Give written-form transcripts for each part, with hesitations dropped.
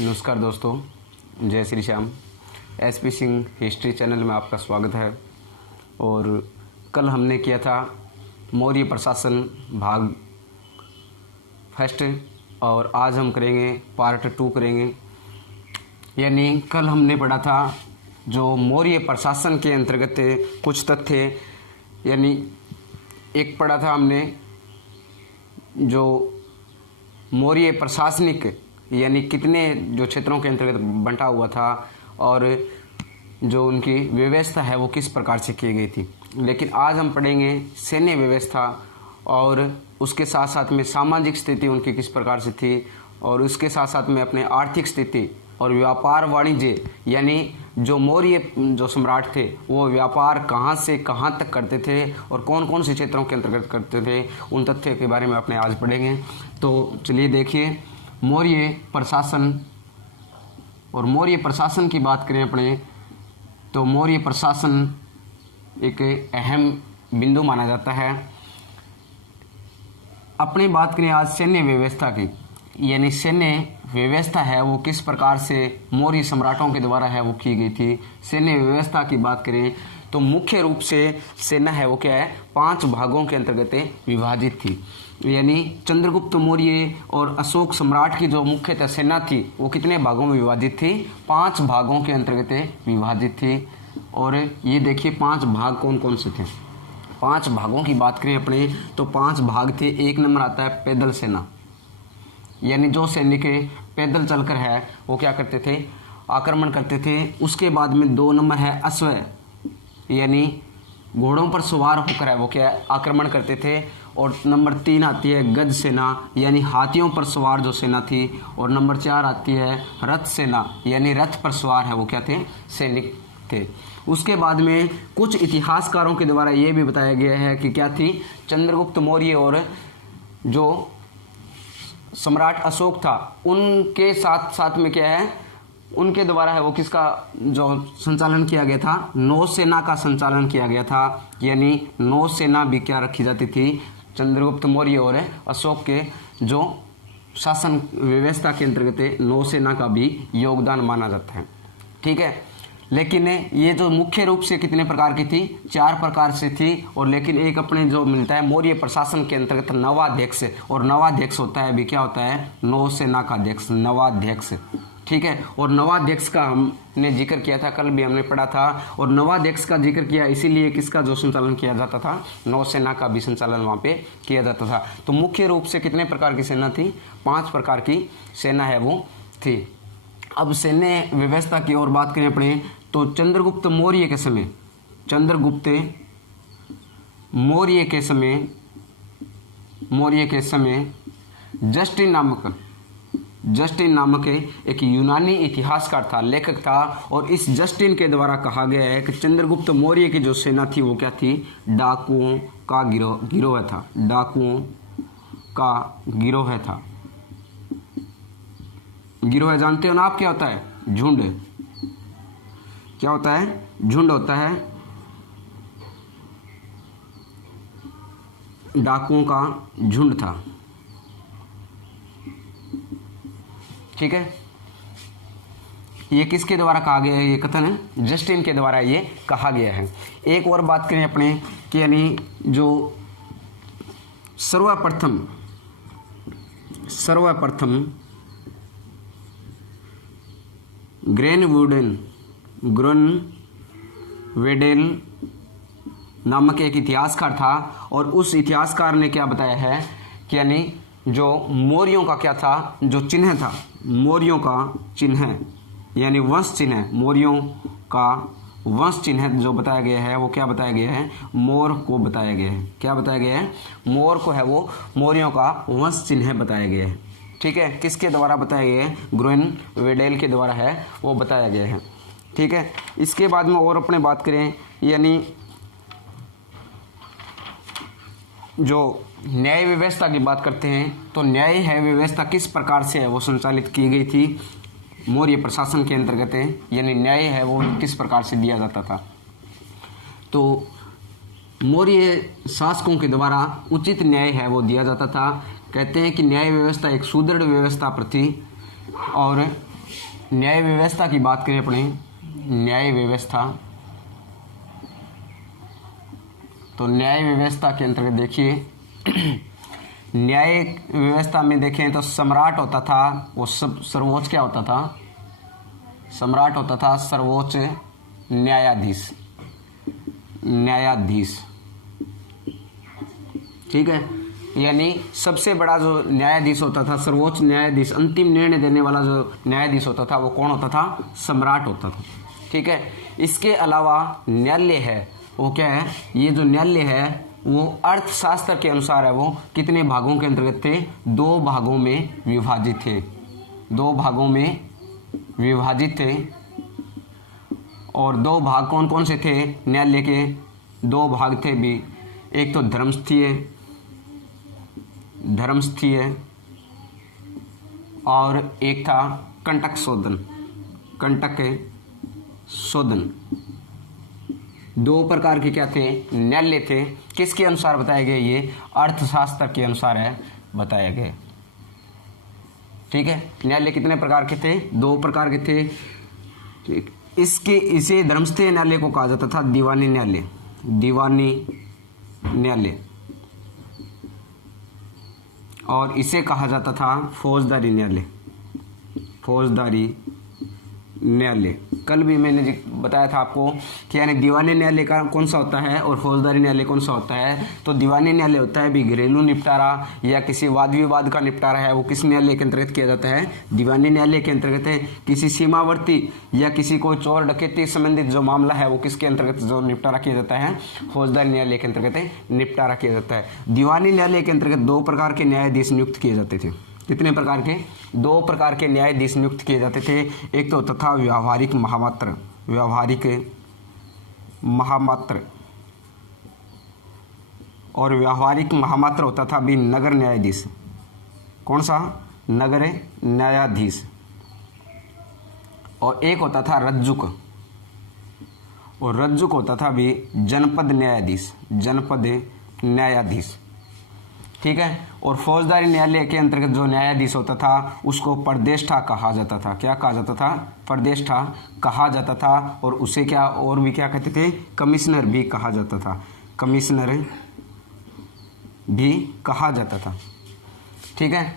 नमस्कार दोस्तों, जय Shri Shyam. SP Singh history channel में आपका स्वागत है। और कल हमने किया था मौर्य प्रशासन भाग फर्स्ट और आज हम करेंगे पार्ट 2 करेंगे। यानी कल हमने पढ़ा था जो मौर्य प्रशासन के अंतर्गत कुछ तथ्य, यानी एक पढ़ा था हमने जो मौर्य प्रशासनिक यानी कितने जो क्षेत्रों के अंतर्गत बंटा हुआ था और जो उनकी व्यवस्था है वो किस प्रकार से की गई थी। लेकिन आज हम पढ़ेंगे सैन्य व्यवस्था और उसके साथ साथ में सामाजिक स्थिति उनकी किस प्रकार से थी और उसके साथ साथ में अपने आर्थिक स्थिति और व्यापार वाणिज्य, यानी जो मौर्य जो सम्राट थे वो व्यापार कहाँ से कहाँ तक करते थे और कौन कौन से क्षेत्रों के अंतर्गत करते थे, उन तथ्यों के बारे में अपने आज पढ़ेंगे। तो चलिए देखिए, मौर्य प्रशासन और मौर्य प्रशासन की बात करें अपने तो मौर्य प्रशासन एक अहम बिंदु माना जाता है। अपनी बात करें आज सैन्य व्यवस्था की, यानी सैन्य व्यवस्था है वो किस प्रकार से मौर्य सम्राटों के द्वारा है वो की गई थी। सैन्य व्यवस्था की बात करें तो मुख्य रूप से सेना है वो क्या है 5 भागों के अंतर्गत विभाजित थी। यानी चंद्रगुप्त मौर्य और अशोक सम्राट की जो मुख्यतः सेना थी वो कितने भागों में विभाजित थी, 5 भागों के अंतर्गत विभाजित थी। और ये देखिए 5 भाग कौन कौन से थे। 5 भागों की बात करें अपने तो 5 भाग थे। एक नंबर आता है पैदल सेना, यानी जो सैनिक पैदल चलकर है वो क्या करते थे, आक्रमण करते थे। उसके बाद में 2 नंबर है अश्व, यानी घोड़ों पर सवार होकर है वो क्या आक्रमण करते थे। और नंबर 3 आती है गज सेना, यानी हाथियों पर सवार जो सेना थी। और नंबर 4 आती है रथ सेना, यानी रथ पर सवार है वो क्या थे, सैनिक थे। उसके बाद में कुछ इतिहासकारों के द्वारा ये भी बताया गया है कि क्या थी, चंद्रगुप्त मौर्य और जो सम्राट अशोक था उनके साथ साथ में क्या है, उनके द्वारा है वो किसका जो संचालन किया गया था, नौसेना का संचालन किया गया था। यानी नौसेना भी क्या रखी जाती थी, चंद्रगुप्त मौर्य और अशोक के जो शासन व्यवस्था के अंतर्गत नौसेना का भी योगदान माना जाता है। ठीक है, लेकिन ये जो मुख्य रूप से कितने प्रकार की थी, 4 प्रकार से थी। और लेकिन एक अपने जो मिलता है मौर्य प्रशासन के अंतर्गत नवाध्यक्ष, और नवाध्यक्ष होता है भी क्या होता है, नौसेना का अध्यक्ष, नवाध्यक्ष। ठीक है, और नवाध्यक्ष का हमने जिक्र किया था, कल भी हमने पढ़ा था। और नवाध्यक्ष का जिक्र किया इसीलिए किसका जो संचालन किया जाता था, नौसेना का भी संचालन वहाँ पे किया जाता था। तो मुख्य रूप से कितने प्रकार की सेना थी, 5 प्रकार की सेना है वो थी। अब सैन्य व्यवस्था की और बात करें अपने तो चंद्रगुप्त मौर्य के समय, चंद्रगुप्त मौर्य के समय जस्टिन नामक एक यूनानी इतिहासकार था, लेखक था। और इस जस्टिन के द्वारा कहा गया है कि चंद्रगुप्त मौर्य की जो सेना थी वो क्या थी, डाकुओं का गिरोह था, डाकुओं का गिरोह था। गिरोह जानते हो ना आप, क्या होता है, झुंड। क्या होता है, झुंड होता है। डाकुओं का झुंड था। ठीक है, ये किसके द्वारा कहा गया है, ये कथन है जस्टिन के द्वारा ये कहा गया है। एक और बात करें अपने कि यानी जो सर्वप्रथम ग्रेनवेडेल नामक एक इतिहासकार था। और उस इतिहासकार ने क्या बताया है कि यानी जो मौर्यों का क्या था, जो चिन्ह था, मौर्यों का चिन्ह यानी वंश चिन्ह, मौर्यों का वंश चिन्ह जो बताया गया है वो क्या बताया गया है, मोर को बताया गया है। क्या बताया गया है, मोर को है वो मौर्यों का वंश चिन्ह बताया गया है। ठीक है, किसके द्वारा बताया गया है, ग्रेनवेडेल के द्वारा है वो बताया गया है। ठीक है, इसके बाद में और अपने बात करें यानी जो न्याय व्यवस्था की बात करते हैं तो न्याय है व्यवस्था किस प्रकार से है वो संचालित की गई थी मौर्य प्रशासन के अंतर्गत, यानी न्याय है वो किस प्रकार से दिया जाता था। तो मौर्य शासकों के द्वारा उचित न्याय है वो दिया जाता था। कहते हैं कि न्याय व्यवस्था एक सुदृढ़ व्यवस्था पर थी और न्याय व्यवस्था की बात करें अपने, न्याय व्यवस्था, तो न्याय व्यवस्था के अंतर्गत देखिए न्याय व्यवस्था में देखें तो सम्राट होता था, वो सब सर्वोच्च क्या होता था, सम्राट होता था सर्वोच्च न्यायाधीश, न्यायाधीश, ठीक है। यानी सबसे बड़ा जो न्यायाधीश होता था, सर्वोच्च न्यायाधीश, अंतिम निर्णय देने वाला जो न्यायाधीश होता था वो कौन होता था, सम्राट होता था, ठीक है। इसके अलावा न्यायालय है वो क्या है, ये जो न्यायालय है वो अर्थशास्त्र के अनुसार है, वो कितने भागों के अंतर्गत थे, 2 भागों में विभाजित थे, 2 भागों में विभाजित थे। और 2 भाग कौन कौन से थे न्यायालय के, 2 भाग थे भी, एक तो धर्मस्थीय और एक था कंटक शोधन। 2 प्रकार के क्या थे, न्यायालय थे। किसके अनुसार बताए गए, ये अर्थशास्त्र के अनुसार है बताए गए, ठीक है। न्यायालय कितने प्रकार के थे, 2 प्रकार के थे, ठीक। इसे धर्मस्थीय न्यायालय को कहा जाता था दीवानी न्यायालय, दीवानी न्यायालय, और इसे कहा जाता था फौजदारी न्यायालय, फौजदारी न्यायालय। कल भी मैंने बताया था आपको कि यानी दीवानी न्यायालय का कौन सा होता है और फौजदारी न्यायालय कौन सा होता है। तो दीवानी न्यायालय होता है भी घरेलू निपटारा या किसी वाद विवाद का निपटारा है, वो किस न्यायालय के अंतर्गत किया जाता है, दीवानी न्यायालय के अंतर्गत है। किसी सीमावर्ती या किसी को चोर डकैती संबंधित जो मामला है वो किसके अंतर्गत जो निपटारा किया जाता है, फौजदारी न्यायालय के अंतर्गत निपटारा किया जाता है। दीवानी न्यायालय के अंतर्गत 2 प्रकार के न्यायाधीश नियुक्त किए जाते थे। कितने प्रकार के, 2 प्रकार के न्यायाधीश नियुक्त किए जाते थे। एक तो तथा व्यावहारिक महामात्र, व्यावहारिक महामात्र, और व्यावहारिक महामात्र होता था भी नगर न्यायाधीश। कौन सा, नगर न्यायाधीश। और एक होता था रज्जुक, और रज्जुक होता था भी जनपद न्यायाधीश, जनपद न्यायाधीश, ठीक है। और फौजदारी न्यायालय के अंतर्गत जो न्यायाधीश होता था उसको प्रदेष्टा कहा जाता था। क्या कहा जाता था, प्रदेष्टा कहा जाता था। और उसे क्या और भी क्या कहते थे, कमिश्नर भी कहा जाता था, कमिश्नर भी कहा जाता था, ठीक है।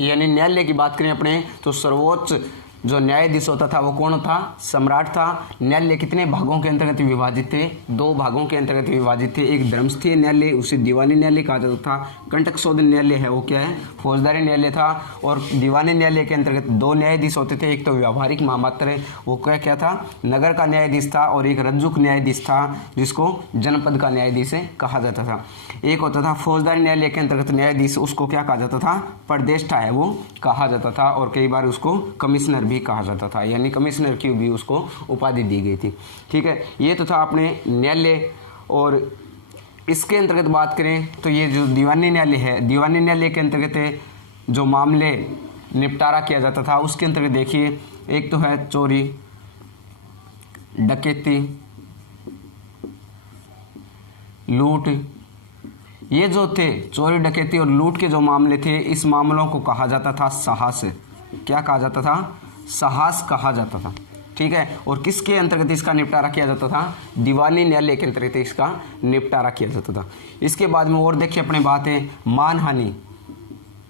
यानी न्यायालय की बात करें अपने तो सर्वोच्च जो न्यायाधीश होता था वो कौन था, सम्राट था। न्यायालय कितने भागों के अंतर्गत विभाजित थे, 2 भागों के अंतर्गत विभाजित थे। एक धर्मस्थीय न्यायालय, उसे दीवानी न्यायालय कहा जाता था। कंटक शोधन न्यायालय है वो क्या है, फौजदारी न्यायालय था। और दीवानी न्यायालय के अंतर्गत 2 न्यायाधीश होते थे, एक तो व्यावहारिक महामात्र है वो क्या था, नगर का न्यायाधीश था। और एक रज्जुक न्यायाधीश था जिसको जनपद का न्यायाधीश कहा जाता था। एक होता था फौजदारी न्यायालय के अंतर्गत न्यायाधीश, उसको क्या कहा जाता था, प्रदेष्टा है वो कहा जाता था। और कई बार उसको कमिश्नर भी कहा जाता था, यानी कमिश्नर की भी उसको उपाधि दी गई थी, ठीक है। ये तो था अपने न्यायालय। और इसके अंतर्गत बात करें तो ये जो दीवानी न्यायालय है, दीवानी न्यायालय के अंतर्गत जो मामले निपटारा किया जाता था उसके अंतर्गत देखिए, एक तो है चोरी डकैती लूट। ये जो थे चोरी डकैती और लूट के जो मामले थे, इस मामलों को कहा जाता था साहस। क्या कहा जाता था, साहस कहा जाता था, ठीक है। और किसके अंतर्गत इसका निपटारा किया जाता था, दीवानी न्यायालय के अंतर्गत इसका निपटारा किया जाता था। इसके बाद में और देखिए अपने बात है मानहानि,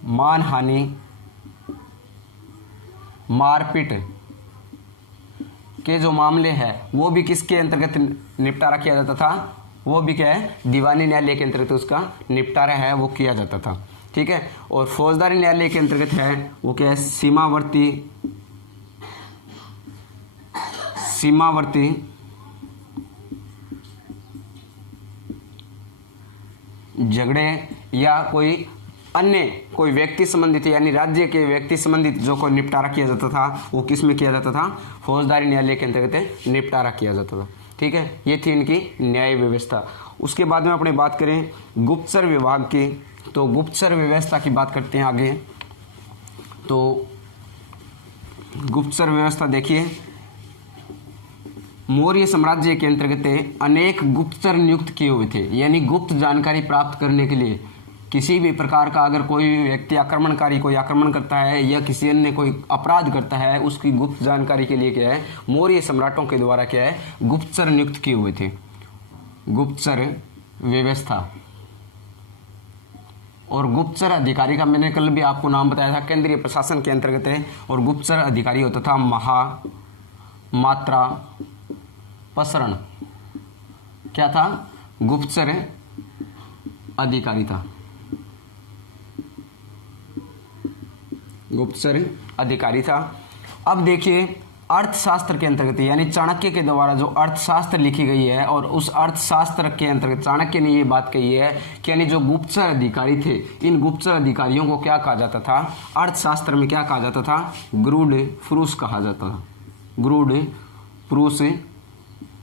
मानहानि मारपीट के जो मामले हैं वो भी किसके अंतर्गत निपटारा किया जाता था, वो भी क्या है, दीवानी न्यायालय के अंतर्गत उसका निपटारा है वो किया जाता था, ठीक है। और फौजदारी न्यायालय के अंतर्गत है वो क्या है, सीमावर्ती झगड़े या कोई अन्य कोई व्यक्ति संबंधित यानी राज्य के व्यक्ति संबंधित जो कोई निपटारा किया जाता था वो किस में किया जाता था, फौजदारी न्यायालय के अंतर्गत निपटारा किया जाता था, ठीक है। ये थी इनकी न्याय व्यवस्था। उसके बाद में अपने बात करें गुप्तचर विभाग की, तो गुप्तचर व्यवस्था की बात करते हैं आगे। तो गुप्तचर व्यवस्था देखिए, मौर्य साम्राज्य के अंतर्गत अनेक गुप्तचर नियुक्त किए हुए थे, यानी गुप्त जानकारी प्राप्त करने के लिए किसी भी प्रकार का अगर कोई व्यक्ति आक्रमणकारी कोई आक्रमण करता है या किसी अन्य कोई अपराध करता है, उसकी गुप्त जानकारी के लिए क्या है, मौर्य सम्राटों के द्वारा क्या है, गुप्तचर नियुक्त किए हुए थे। गुप्तचर व्यवस्था। और गुप्तचर अधिकारी का मैंने कल भी आपको नाम बताया था, केंद्रीय प्रशासन के अंतर्गत है। और गुप्तचर अधिकारी होता था मात्रा प्रसरण। क्या था? गुप्तचर अधिकारी था, गुप्तचर अधिकारी था। अब देखिए अर्थशास्त्र के अंतर्गत यानी चाणक्य के द्वारा जो अर्थशास्त्र लिखी गई है, और उस अर्थशास्त्र के अंतर्गत चाणक्य ने ये बात कही है कि यानी जो गुप्तचर अधिकारी थे, इन गुप्तचर अधिकारियों को क्या कहा जाता था, अर्थशास्त्र में क्या कहा जाता था, ग्रूड फ्रूस कहा जाता था, ग्रूड फ्रूस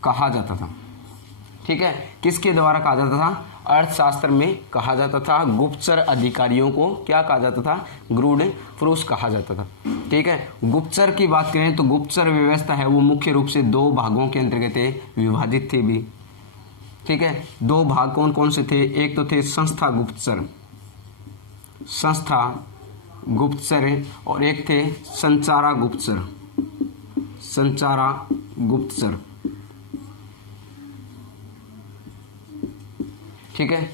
कहा जाता था। ठीक है, किसके द्वारा कहा जाता था? अर्थशास्त्र में कहा जाता था। गुप्तचर अधिकारियों को क्या कहा जाता था? ग्रूड फ्रूस कहा जाता था। ठीक है, गुप्तचर की बात करें तो गुप्तचर व्यवस्था है वो मुख्य रूप से दो भागों के अंतर्गत विभाजित थे भी। ठीक है, दो भाग कौन कौन से थे? एक तो थे संस्था गुप्तचर, संस्था गुप्तचर, और एक थे संचारा गुप्तचर, संचारा गुप्तचर। ठीक है,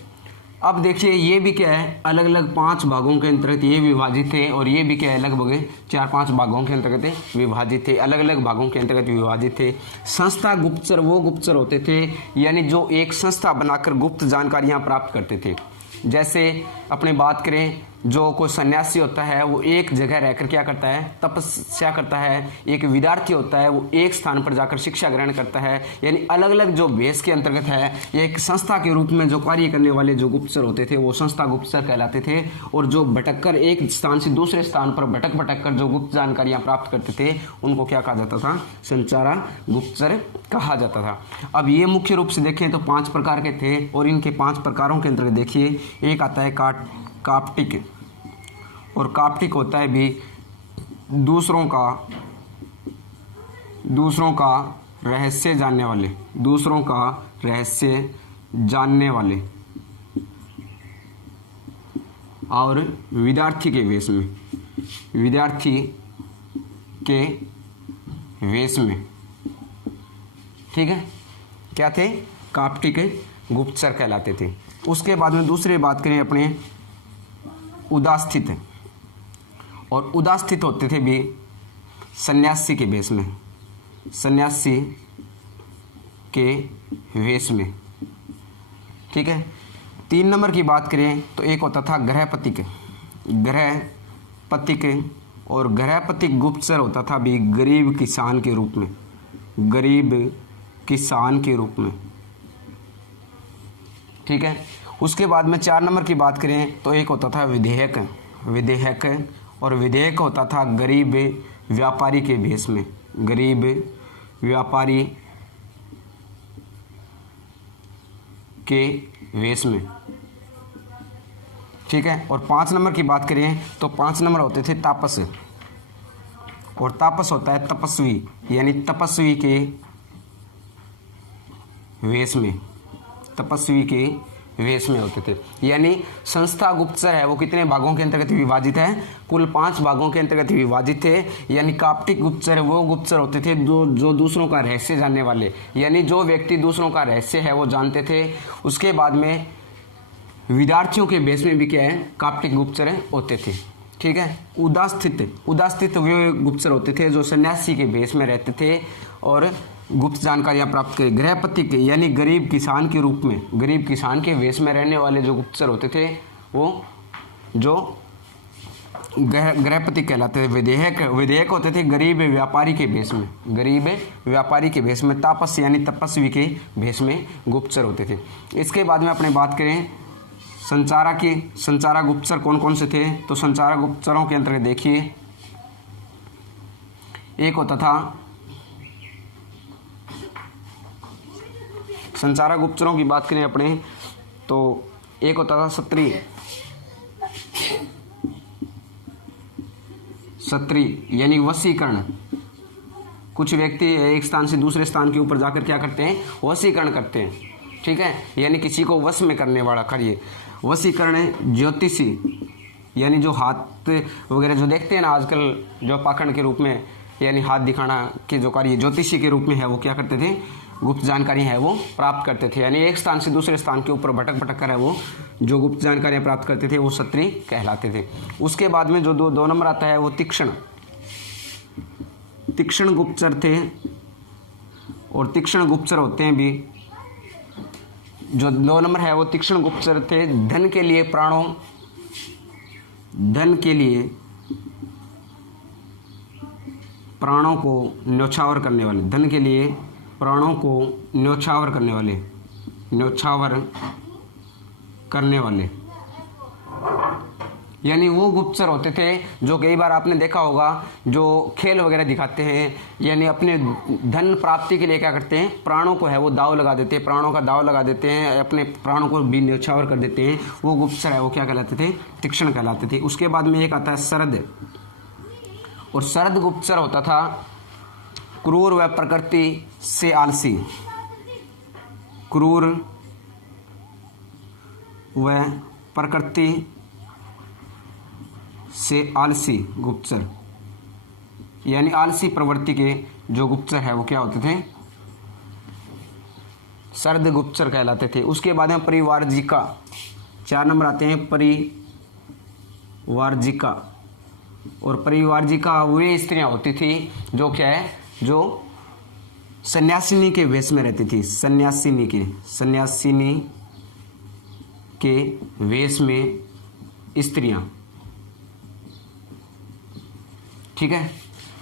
अब देखिए ये भी क्या है, अलग अलग 5 भागों के अंतर्गत ये विभाजित थे, और ये भी क्या है, लगभग 4-5 भागों के अंतर्गत विभाजित थे, अलग अलग भागों के अंतर्गत विभाजित थे। संस्था गुप्तचर वो गुप्तचर होते थे यानी जो एक संस्था बनाकर गुप्त जानकारियां प्राप्त करते थे। जैसे अपने बात करें, जो कोई सन्यासी होता है वो एक जगह रहकर क्या करता है, तपस्या करता है। एक विद्यार्थी होता है वो एक स्थान पर जाकर शिक्षा ग्रहण करता है। यानी अलग अलग जो भेष के अंतर्गत है, एक संस्था के रूप में जो कार्य करने वाले जो गुप्तचर होते थे वो संस्था गुप्तचर कहलाते थे। और जो भटककर एक स्थान से दूसरे स्थान पर भटक कर जो गुप्त जानकारियां प्राप्त करते थे उनको क्या कहा जाता था? संचारा गुप्तचर कहा जाता था। अब ये मुख्य रूप से देखें तो 5 प्रकार के थे, और इनके 5 प्रकारों के अंतर्गत देखिए, एक आता है काप्टिक, और काप्टिक होता है भी दूसरों का रहस्य जानने वाले, दूसरों का रहस्य जानने वाले, और विद्यार्थी के वेश में, विद्यार्थी के वेश में। ठीक है, क्या थे? काप्टिक गुप्तचर कहलाते थे। उसके बाद में दूसरी बात करें अपने उदास्थित, और उदास्थित होते थे भी सन्यासी के वेश में, सन्यासी के वेश में। ठीक है, 3 नंबर की बात करें तो एक होता था गृहपतिक, गृहपतिक, और गृहपतिक गुप्तचर होता था भी गरीब किसान के रूप में, गरीब किसान के रूप में। ठीक है, उसके बाद में 4 नंबर की बात करें तो एक होता था विधेयक, विधेयक, और विधेयक होता था गरीब व्यापारी के भेष में, गरीब व्यापारी के वेश में। ठीक है, और 5 नंबर की बात करें तो 5 नंबर होते थे तापस, और तापस होता है तपस्वी, यानी तपस्वी के वेश में, तपस्वी के वेश में होते थे। यानी संस्था गुप्तचर है वो कितने भागों के अंतर्गत विभाजित है? कुल 5 भागों के अंतर्गत विभाजित थे। यानी काप्टिक गुप्तचर है वो गुप्तचर होते थे जो दूसरों का रहस्य जानने वाले, यानी जो व्यक्ति दूसरों का रहस्य है वो जानते थे। उसके बाद में विद्यार्थियों के भेष में भी क्या है, काप्टिक गुप्तचर होते थे। ठीक है, उदास्थित वे गुप्तचर होते थे जो सन्यासी के भेष में रहते थे और गुप्त जानकारियां प्राप्त करें। गृहपति के यानी गरीब किसान के रूप में, गरीब किसान के वेश में रहने वाले जो गुप्तचर होते थे वो जो गृहपति कहलाते थे। विधेयक होते थे गरीब व्यापारी के भेष में, गरीब व्यापारी के भेष में। तापस यानी तपस्वी के भेष में गुप्तचर होते थे। इसके बाद में अपने बात करें संचारा की, संचारा गुप्तचर कौन कौन से थे? तो संचारा गुप्तचरों के अंतर्गत देखिए, एक होता था संचारा गुप्तचरों की बात करें अपने तो एक होता था सत्री यानी वशीकरण। कुछ व्यक्ति एक स्थान से दूसरे स्थान के ऊपर जाकर क्या करते हैं, वशीकरण करते हैं। ठीक है, यानी किसी को वश में करने वाला कार्य। वशीकरण ज्योतिषी, यानी जो हाथ वगैरह जो देखते हैं ना आजकल, जो पाखंड के रूप में यानी हाथ दिखाना के जो कार्य ज्योतिषी के रूप में है, वो क्या करते थे, गुप्त जानकारी है वो प्राप्त करते थे। यानी एक स्थान से दूसरे स्थान के ऊपर भटक भटक कर है वो जो गुप्त जानकारियाँ प्राप्त करते थे वो क्षत्रिय कहलाते थे। उसके बाद में जो दो नंबर आता है वो तीक्ष्ण गुप्तचर थे। और तीक्ष्ण गुप्तचर होते हैं भी, जो 2 नंबर है वो तीक्ष्ण गुप्तचर थे। धन के लिए प्राणों को न्योछावर करने वाले, धन के लिए प्राणों को न्योछावर करने वाले, यानी वो गुप्तचर होते थे जो कई बार आपने देखा होगा जो खेल वगैरह दिखाते हैं, यानी अपने धन प्राप्ति के लिए क्या करते हैं, प्राणों को है वो दाव लगा देते हैं, प्राणों का दाव लगा देते हैं, अपने प्राणों को भी न्योछावर कर देते हैं। वो गुप्तचर है वो क्या कहलाते थे, तीक्ष्ण कहलाते थे। उसके बाद में एक आता है शरद, और शरद गुप्तचर होता था क्रूर व प्रकृति से आलसी, क्रूर व प्रकृति से आलसी गुप्तचर, यानी आलसी प्रवृत्ति के जो गुप्तचर है वो क्या होते थे, शरद गुप्तचर कहलाते थे। उसके बाद में परिवारजिका, 4 नंबर आते हैं परिवारजिका। और परिवारजिका वे स्त्रियां होती थी जो क्या है, जो सन्यासिनी के वेश में रहती थी, सन्यासिनी के वेश में स्त्रियां, ठीक है।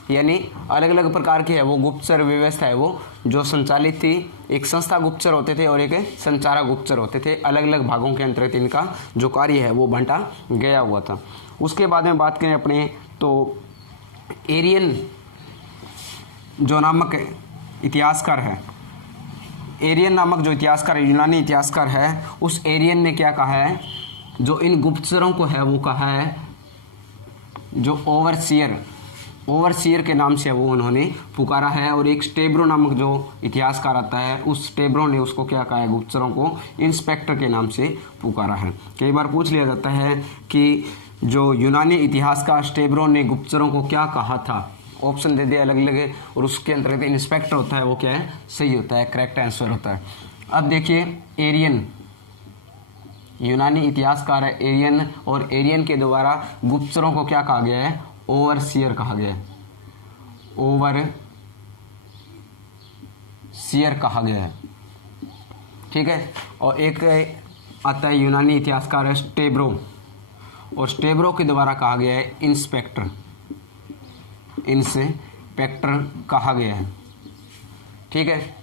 यानी अलग अलग प्रकार की है वो गुप्तचर व्यवस्था है वो जो संचालित थी। एक संस्था गुप्तचर होते थे और एक संचारक गुप्तचर होते थे। अलग अलग भागों के अंतर्गत इनका जो कार्य है वो बांटा गया हुआ था। उसके बाद में बात करें अपने तो एरियन जो नामक इतिहासकार है, एरियन नामक जो इतिहासकार यूनानी इतिहासकार है, उस एरियन ने क्या कहा है, जो इन गुप्तचरों को है वो कहा है जो ओवरसियर के नाम से वो उन्होंने पुकारा है। और एक स्टेब्रो नामक जो इतिहासकार आता है, उस स्टेब्रो ने उसको क्या कहा है, गुप्तचरों को इंस्पेक्टर के नाम से पुकारा है। कई बार पूछ लिया जाता है कि जो यूनानी इतिहासकार स्टेब्रो ने गुप्तचरों को क्या कहा था, ऑप्शन दे दिया अलग अलग, और उसके अंतर्गत इंस्पेक्टर होता है वो क्या है, सही होता है, करेक्ट आंसर होता है। अब देखिए एरियन, यूनानी इतिहासकार है एरियन, और एरियन के द्वारा गुप्तचरों को क्या कहा गया है, ओवरसियर कहा गया है, ओवरसियर कहा गया है, ठीक है। और एक आता है यूनानी इतिहासकार है स्टेब्रो, और स्टेब्रो के द्वारा कहा गया है इंस्पेक्टर कहा गया है, ठीक है।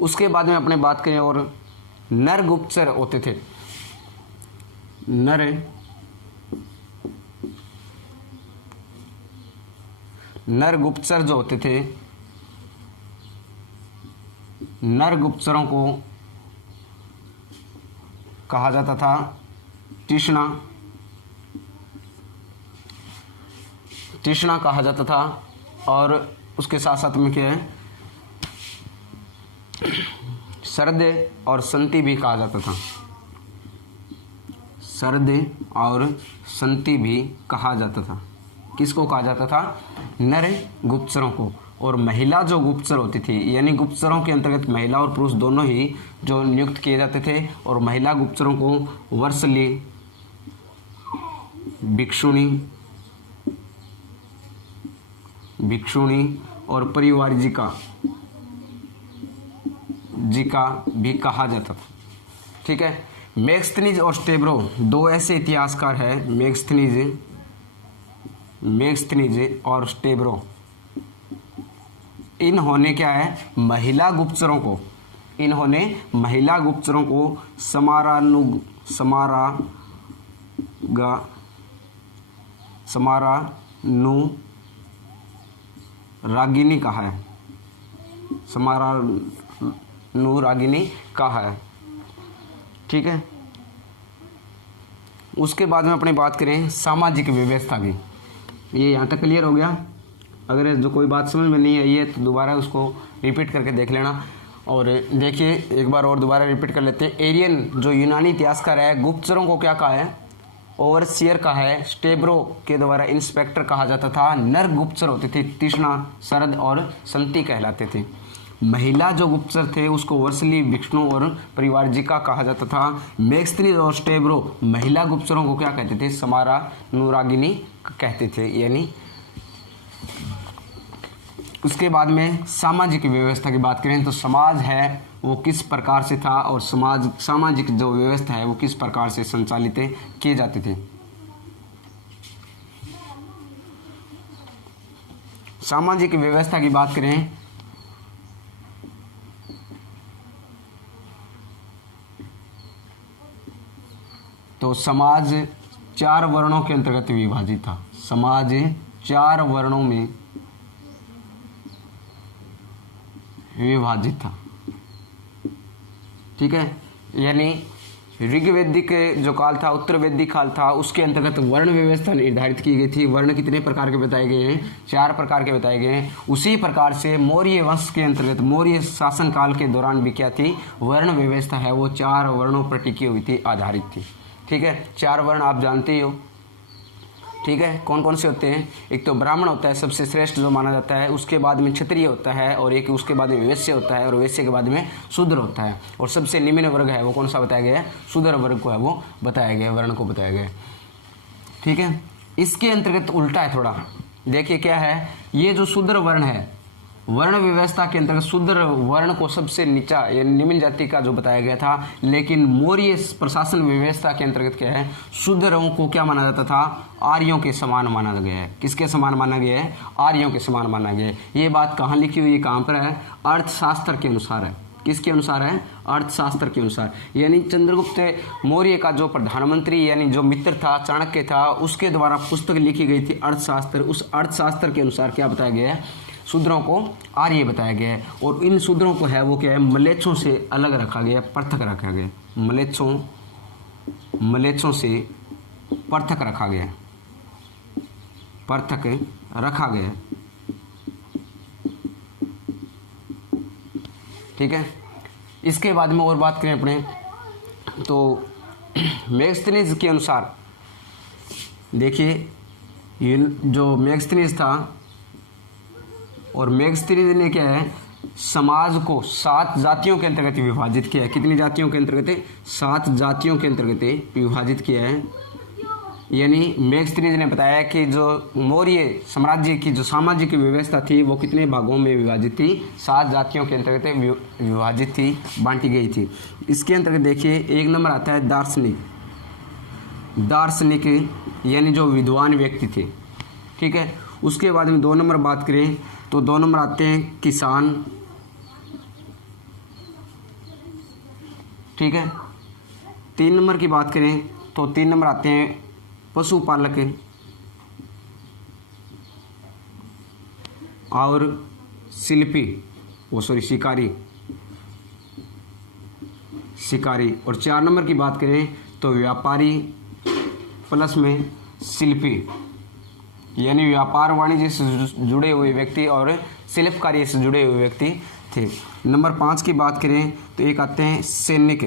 उसके बाद में अपने बात करें और नर गुप्तचर होते थे, नर गुप्तचर जो होते थे, नर गुप्तचरों को कहा जाता था तीक्ष्णा कहा जाता था। और उसके साथ साथ में क्या है, शरद और संति भी कहा जाता था, शरद और संति भी कहा जाता था। किसको कहा जाता था, नर गुप्तचरों को। और महिला जो गुप्तचर होती थी, यानी गुप्तचरों के अंतर्गत महिला और पुरुष दोनों ही जो नियुक्त किए जाते थे, और महिला गुप्तचरों को वर्षली, भिक्षुणी और परिवारजिका भी कहा जाता था, ठीक है। मेगस्थनीज और स्टेब्रो 2 ऐसे इतिहासकार हैं, मेगस्थनीज और स्टेब्रो। इन्होंने क्या है, महिला गुप्तचरों को समारानुरागिनी कहा है, समारानुरागिनी कहा है, ठीक है। उसके बाद में अपनी बात करें सामाजिक व्यवस्था की। ये यहाँ तक क्लियर हो गया। अगर जो कोई बात समझ में नहीं आई है तो दोबारा उसको रिपीट करके देख लेना। और देखिए एक बार और दोबारा रिपीट कर लेते हैं। एरियन जो यूनानी इतिहासकार है, गुप्तचरों को क्या कहा है? ओवरसियर कहा है। स्टेब्रो के द्वारा इंस्पेक्टर कहा जाता था। नर गुप्तचर होते थे तृष्णा, शरद और संति कहलाते थे। महिला जो गुप्तचर थे उसको वर्सली, विष्णु और परिवारजिका कहा जाता था। मेगस्थनीज और स्टेब्रो महिला गुप्तचरों को क्या कहते थे? समारा, अनुरागिनी कहते थे। यानी उसके बाद में सामाजिक व्यवस्था की बात करें तो समाज है वो किस प्रकार से था और सामाजिक जो व्यवस्था है वो किस प्रकार से संचालित किए जाते थे। सामाजिक व्यवस्था की बात करें तो समाज 4 वर्णों के अंतर्गत विभाजित था। समाज 4 वर्णों में विभाजित था। ठीक है, यानी ऋग्वैदिक जो काल था, उत्तर वैदिक काल था, उसके अंतर्गत वर्ण व्यवस्था निर्धारित की गई थी। वर्ण कितने प्रकार के बताए गए हैं? 4 प्रकार के बताए गए हैं। उसी प्रकार से मौर्य वंश के अंतर्गत मौर्य शासन काल के दौरान भी क्या थी? वर्ण व्यवस्था है वो 4 वर्णों पर टिकी हुई थी, आधारित थी। ठीक है, 4 वर्ण आप जानते ही हो। ठीक है, कौन कौन से होते हैं? एक तो ब्राह्मण होता है सबसे श्रेष्ठ जो माना जाता है, उसके बाद में क्षत्रिय होता है, और एक उसके बाद में वैश्य होता है, और वैश्य के बाद में शूद्र होता है, और सबसे निम्न वर्ग है वो कौन सा बताया गया है? शूद्र वर्ग को है वो बताया गया, वर्ण को बताया गया। ठीक है, इसके अंतर्गत उल्टा है थोड़ा। देखिए क्या है, ये जो शूद्र वर्ण है, वर्ण व्यवस्था के अंतर्गत शूद्र वर्ण को सबसे नीचा यानी निम्न जाति का जो बताया गया था, लेकिन मौर्य प्रशासन व्यवस्था के अंतर्गत क्या है? शूद्रों को क्या माना जाता था? आर्यों के समान माना गया है। किसके समान माना गया है? आर्यों के समान माना गया है। ये बात कहाँ लिखी हुई है, कहाँ पर है? अर्थशास्त्र के अनुसार है। किसके अनुसार है? अर्थशास्त्र के अनुसार। यानी चंद्रगुप्त मौर्य का जो प्रधानमंत्री यानी जो मित्र था, चाणक्य था, उसके द्वारा पुस्तक लिखी गई थी अर्थशास्त्र। उस अर्थशास्त्र के अनुसार क्या बताया गया है? शूद्रों को आर्य बताया गया है, और इन शूद्रों को है वो क्या है? म्लेच्छों से अलग रखा गया, पृथक रखा गया। म्लेच्छों से पृथक रखा गया, पृथक रखा गया। ठीक है, इसके बाद में और बात करें अपने तो मेगस्थनीज के अनुसार देखिए, जो मेगस्थनीज था, और मेगस्थनीज ने क्या है? समाज को 7 जातियों के अंतर्गत विभाजित किया है। कितनी जातियों के अंतर्गत? 7 जातियों के अंतर्गत विभाजित किया है। यानी मेगस्थनीज ने बताया कि जो मौर्य साम्राज्य की जो सामाजिक व्यवस्था थी वो कितने भागों में विभाजित थी? 7 जातियों के अंतर्गत विभाजित थी, बांटी गई थी। इसके अंतर्गत देखिए एक नंबर आता है दार्शनिक। दार्शनिक यानी जो विद्वान व्यक्ति थे। ठीक है, उसके बाद में 2 नंबर बात करें तो 2 नंबर आते हैं किसान। ठीक है, 3 नंबर की बात करें तो 3 नंबर आते हैं पशुपालक और शिल्पी, शिकारी। और 4 नंबर की बात करें तो व्यापारी प्लस में शिल्पी, यानी व्यापार वाणिज्य से जुड़े हुए व्यक्ति और शिल्प कार्य से जुड़े हुए व्यक्ति थे। नंबर 5 की बात करें तो एक आते हैं सैनिक।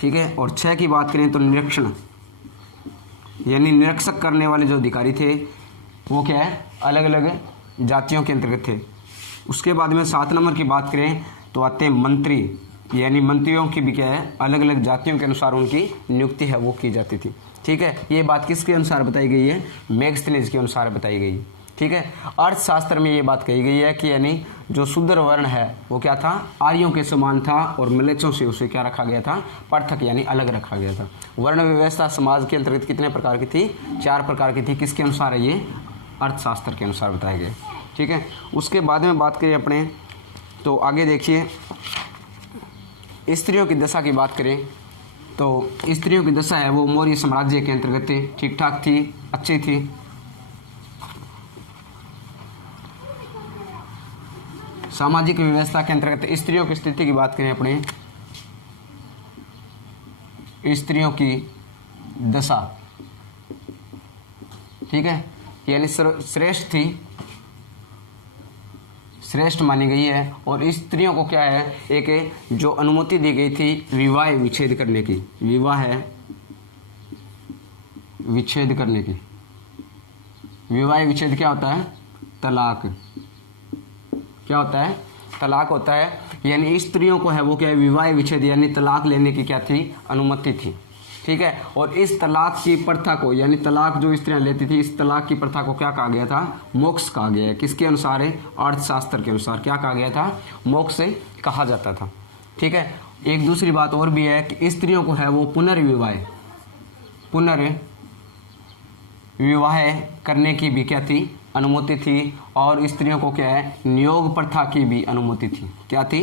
ठीक है, और 6 की बात करें तो निरीक्षण, यानी निरीक्षक करने वाले जो अधिकारी थे वो क्या है? अलग अलग जातियों के अंतर्गत थे। उसके बाद में 7 नंबर की बात करें तो आते हैं मंत्री, यानी मंत्रियों की भी क्या है? अलग अलग जातियों के अनुसार उनकी नियुक्ति है वो की जाती थी। ठीक है, ये बात किसके अनुसार बताई गई है? मेगस्थनीज के अनुसार बताई गई है। ठीक है, अर्थशास्त्र में ये बात कही गई है कि यानी जो शूद्र वर्ण है वो क्या था? आर्यों के समान था, और म्लेच्छों से उसे क्या रखा गया था? पृथक यानी अलग रखा गया था। वर्ण व्यवस्था समाज के अंतर्गत कितने प्रकार की थी? 4 प्रकार की थी। किसके अनुसार है ये? अर्थशास्त्र के अनुसार बताए गए। ठीक है, उसके बाद में बात करें अपने तो आगे देखिए, स्त्रियों की दशा की बात करें तो स्त्रियों की दशा है वो मौर्य साम्राज्य के अंतर्गत ठीक ठाक थी, अच्छी थी। सामाजिक व्यवस्था के अंतर्गत स्त्रियों की स्थिति की बात करें अपने, स्त्रियों की दशा, ठीक है, यानी श्रेष्ठ थी, श्रेष्ठ मानी गई है। और स्त्रियों को क्या है, एक जो अनुमति दी गई थी विवाह विच्छेद करने की, विवाह विच्छेद करने की। विवाह विच्छेद क्या होता है, तलाक। क्या होता है, तलाक होता है। यानी स्त्रियों को है वो क्या है, विवाह विच्छेद यानी तलाक लेने की क्या थी, अनुमति थी। ठीक है। और इस तलाक की प्रथा को, यानी तलाक जो स्त्रियां लेती थी, इस तलाक की प्रथा को क्या कहा गया था, मोक्ष कहा गया है। किसके अनुसार है, अर्थशास्त्र के अनुसार क्या कहा गया था, मोक्ष कहा जाता था। ठीक है। एक दूसरी बात और भी है कि स्त्रियों को है वो पुनर्विवाह करने की भी क्या थी, अनुमति थी। और स्त्रियों को क्या है, नियोग प्रथा की भी अनुमति थी। क्या थी,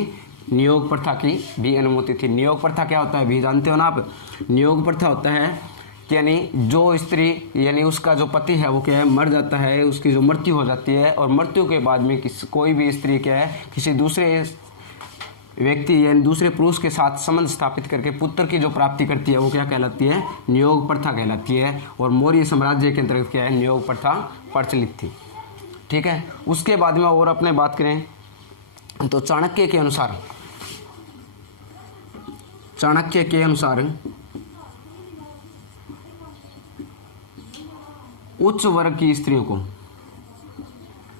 नियोग प्रथा की भी अनुमति थी। नियोग प्रथा क्या होता है भी जानते हो ना आप। नियोग प्रथा होता है कि यानी जो स्त्री, यानी उसका जो पति है वो क्या है, मर जाता है, उसकी जो मृत्यु हो जाती है, और मृत्यु के बाद में कोई भी स्त्री क्या है, किसी दूसरे व्यक्ति यानी दूसरे पुरुष के साथ संबंध स्थापित करके पुत्र की जो प्राप्ति करती है वो क्या कहलाती है, नियोग प्रथा कहलाती है। और मौर्य साम्राज्य के अंतर्गत क्या है, नियोग प्रथा प्रचलित थी। ठीक है। उसके बाद में और अपने बात करें तो चाणक्य के अनुसार उच्च वर्ग की स्त्रियों को,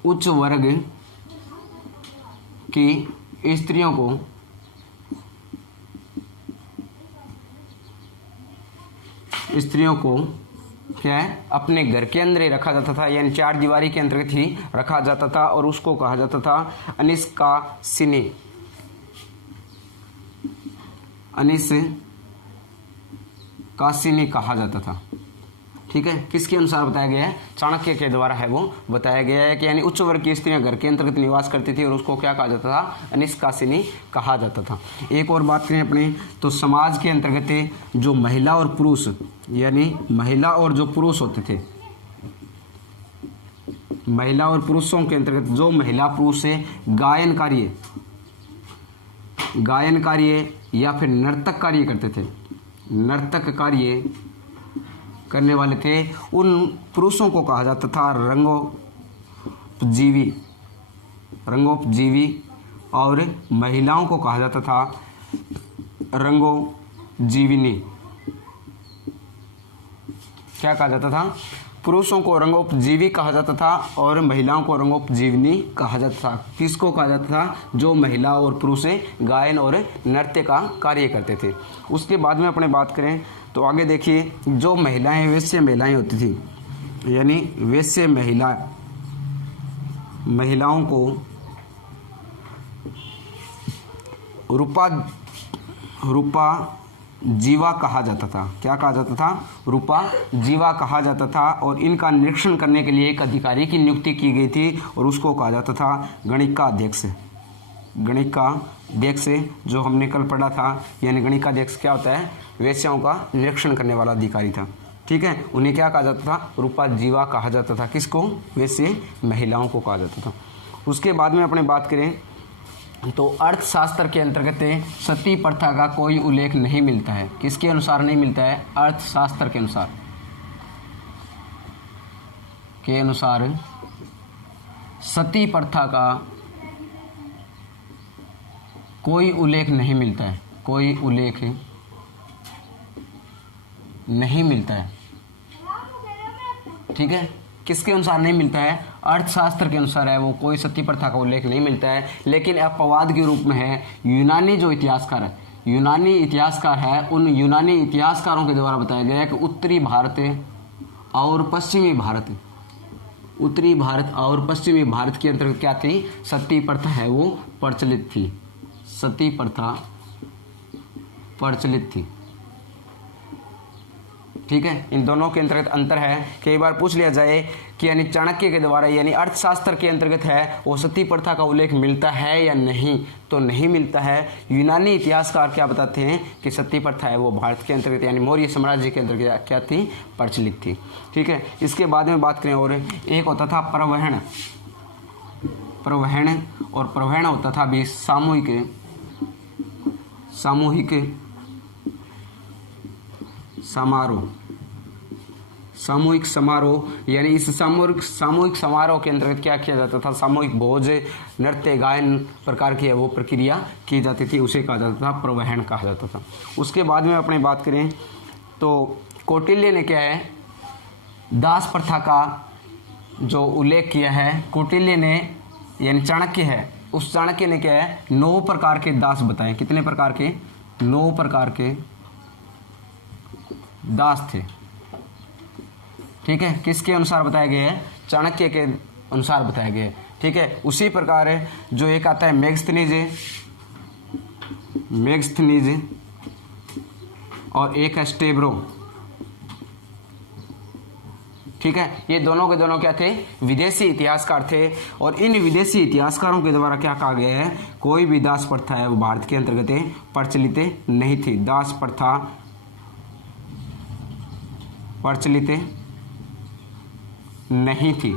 उच्च वर्ग की स्त्रियों को क्या है, अपने घर के अंदर ही रखा जाता था, यानी चार दीवारी के अंतर्गत ही रखा जाता था। और उसको कहा जाता था अनिष्कासिनी। अनिष्कासिनी कहा जाता था। ठीक है। किसके अनुसार बताया गया है, चाणक्य के द्वारा है वो बताया गया है कि यानी उच्च वर्ग की स्त्रियां घर के अंतर्गत निवास करती थी और उसको क्या कहा जाता था, अनिष्कासिनी कहा जाता था। एक और बात करें अपने तो समाज के अंतर्गत जो महिला और पुरुष, यानी महिला और जो पुरुष होते थे, महिला और पुरुषों के अंतर्गत जो महिला पुरुष से गायन कार्य या फिर नर्तक कार्य करते थे, नर्तक कार्य करने वाले थे, उन पुरुषों को कहा जाता था रंगोपजीवी। और महिलाओं को कहा जाता था रंगोजीविनी। क्या कहा जाता था, पुरुषों को रंगोपजीवी कहा जाता था और महिलाओं को रंगोपजीविनी कहा जाता था। किसको कहा जाता था, जो महिला और पुरुष गायन और नृत्य का कार्य करते थे। उसके बाद में अपने बात करें तो आगे देखिए, जो महिलाएं वैश्य महिलाएं होती थी, यानी वैश्य महिलाओं को रूपा जीवा कहा जाता था। क्या कहा जाता था, रूपा जीवा कहा जाता था। और इनका निरीक्षण करने के लिए एक अधिकारी की नियुक्ति की गई थी और उसको कहा जाता था गणिकाध्यक्ष। गणिकाध्यक्ष जो हमने कल पढ़ा था, यानी गणिकाध्यक्ष क्या होता है, वेश्याओं का निरीक्षण करने वाला अधिकारी था। ठीक है। उन्हें क्या कहा जाता था, रूपा जीवा कहा जाता था। किसको, वैश्य महिलाओं को कहा जाता था। उसके बाद में अपने बात करें तो अर्थशास्त्र के अंतर्गत सती प्रथा का कोई उल्लेख नहीं मिलता है। किसके अनुसार नहीं मिलता है, अर्थशास्त्र के अनुसार सती प्रथा का कोई उल्लेख नहीं मिलता है, कोई उल्लेख नहीं मिलता है। ठीक है। किसके अनुसार नहीं मिलता है, अर्थशास्त्र के अनुसार है वो, कोई सती प्रथा का उल्लेख नहीं मिलता है। लेकिन अपवाद के रूप में है यूनानी जो इतिहासकार है, यूनानी इतिहासकार है, उन यूनानी इतिहासकारों के द्वारा बताया गया है कि उत्तरी भारत और पश्चिमी भारत, उत्तरी भारत और पश्चिमी भारत के अंतर्गत क्या थी, सती प्रथा है वो प्रचलित थी। सती प्रथा प्रचलित थी। ठीक है। इन दोनों के अंतर्गत अंतर है। कई बार पूछ लिया जाए कि यानी चाणक्य के द्वारा यानी अर्थशास्त्र के अंतर्गत है वो सती प्रथा का उल्लेख मिलता है या नहीं, तो नहीं मिलता है। यूनानी इतिहासकार क्या बताते हैं कि सती प्रथा है वो भारत के अंतर्गत यानी मौर्य साम्राज्य के अंतर्गत क्या थी, प्रचलित थी। ठीक है। इसके बाद में बात करें और एक होता था प्रवहन, और प्रवहन होता था भी सामूहिक समारोह। सामूहिक समारोह, यानी इस सामूहिक समारोह के अंतर्गत क्या किया जाता था, सामूहिक भोज, नृत्य, गायन प्रकार की है वो प्रक्रिया की जाती थी, उसे कहा जाता था प्रवहन कहा जाता था। उसके बाद में अपने बात करें तो कौटिल्य ने क्या है, दास प्रथा का जो उल्लेख किया है कौटिल्य ने, यानी चाणक्य है, उस चाणक्य ने क्या है 9 प्रकार के दास बताए। कितने प्रकार के? 9 प्रकार के दास थे। ठीक है, किसके अनुसार बताया गया है? चाणक्य के अनुसार बताया गया है। ठीक है, उसी प्रकार जो एक आता है मेगस्थनीज और एक है स्टेब्रो। ठीक है, ये दोनों के दोनों क्या थे? विदेशी इतिहासकार थे। और इन विदेशी इतिहासकारों के द्वारा क्या कहा गया है, कोई भी दास प्रथा है वो भारत के अंतर्गत प्रचलित नहीं थी। दास प्रथा प्रचलित नहीं थी।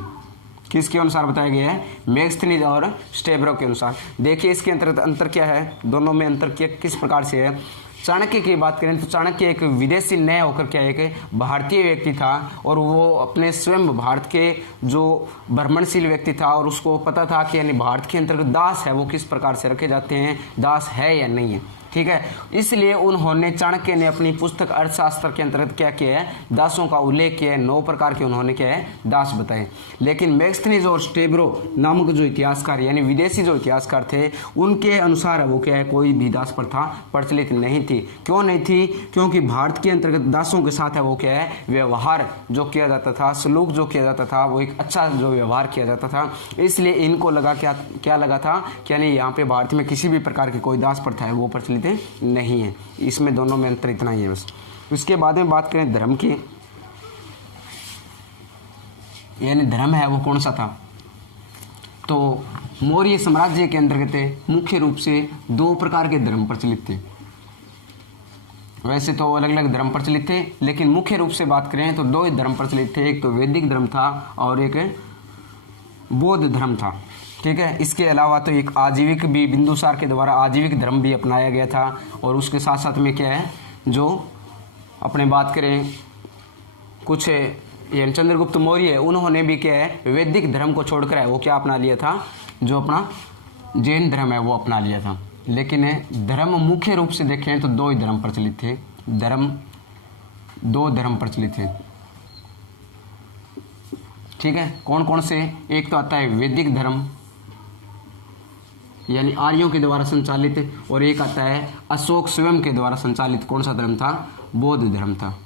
किसके अनुसार बताया गया है? मेगस्थनीज और स्टेब्रो के अनुसार। देखिए इसके अंतर्गत अंतर क्या है, दोनों में अंतर किस प्रकार से है। चाणक्य की बात करें तो चाणक्य एक विदेशी न होकर क्या एक भारतीय व्यक्ति था, और वो अपने स्वयं भारत के जो भ्रमणशील व्यक्ति था, और उसको पता था कि यानी भारत के अंतर्गत दास है वो किस प्रकार से रखे जाते हैं, दास है या नहीं है। ठीक है, इसलिए उन्होंने, चाणक्य ने अपनी पुस्तक अर्थशास्त्र के अंतर्गत क्या किया है, दासों का उल्लेख किया है। 9 प्रकार के उन्होंने क्या है, दास बताए। लेकिन मेगस्थनीज और स्टेब्रो नामक जो इतिहासकार, यानी विदेशी जो इतिहासकार थे, उनके अनुसार वो क्या है, कोई भी दास प्रथा प्रचलित नहीं थी। क्यों नहीं थी? क्योंकि भारत के अंतर्गत दासों के साथ है वो क्या है, व्यवहार जो किया जाता था, सलूक जो किया जाता था, वो एक अच्छा जो व्यवहार किया जाता था। इसलिए इनको लगा क्या लगा था कि यानी यहाँ पे भारत में किसी भी प्रकार की कोई दास प्रथा है वो प्रचलित नहीं है। इसमें दोनों में अंतर इतना ही है बस। उसके बाद में बात करें धर्म की, यानी धर्म है वो कौन सा था, तो मौर्य साम्राज्य के अंतर्गत मुख्य रूप से 2 प्रकार के धर्म प्रचलित थे। वैसे तो अलग अलग धर्म प्रचलित थे, लेकिन मुख्य रूप से बात करें तो 2 ही धर्म प्रचलित थे। एक तो वैदिक धर्म था और एक बौद्ध धर्म था। ठीक है, इसके अलावा तो एक आजीविक भी, बिंदुसार के द्वारा आजीविक धर्म भी अपनाया गया था। और उसके साथ साथ में क्या है, जो अपने बात करें कुछ यानी चंद्रगुप्त मौर्य, उन्होंने भी क्या है, वैदिक धर्म को छोड़कर है वो क्या अपना लिया था, जो अपना जैन धर्म है वो अपना लिया था। लेकिन धर्म मुख्य रूप से देखें तो 2 ही धर्म प्रचलित थे। 2 धर्म प्रचलित थे। ठीक है, कौन कौन से? एक तो आता है वैदिक धर्म, यानी आर्यों के द्वारा संचालित, और एक आता है अशोक स्वयं के द्वारा संचालित। कौन सा धर्म था? बौद्ध धर्म था।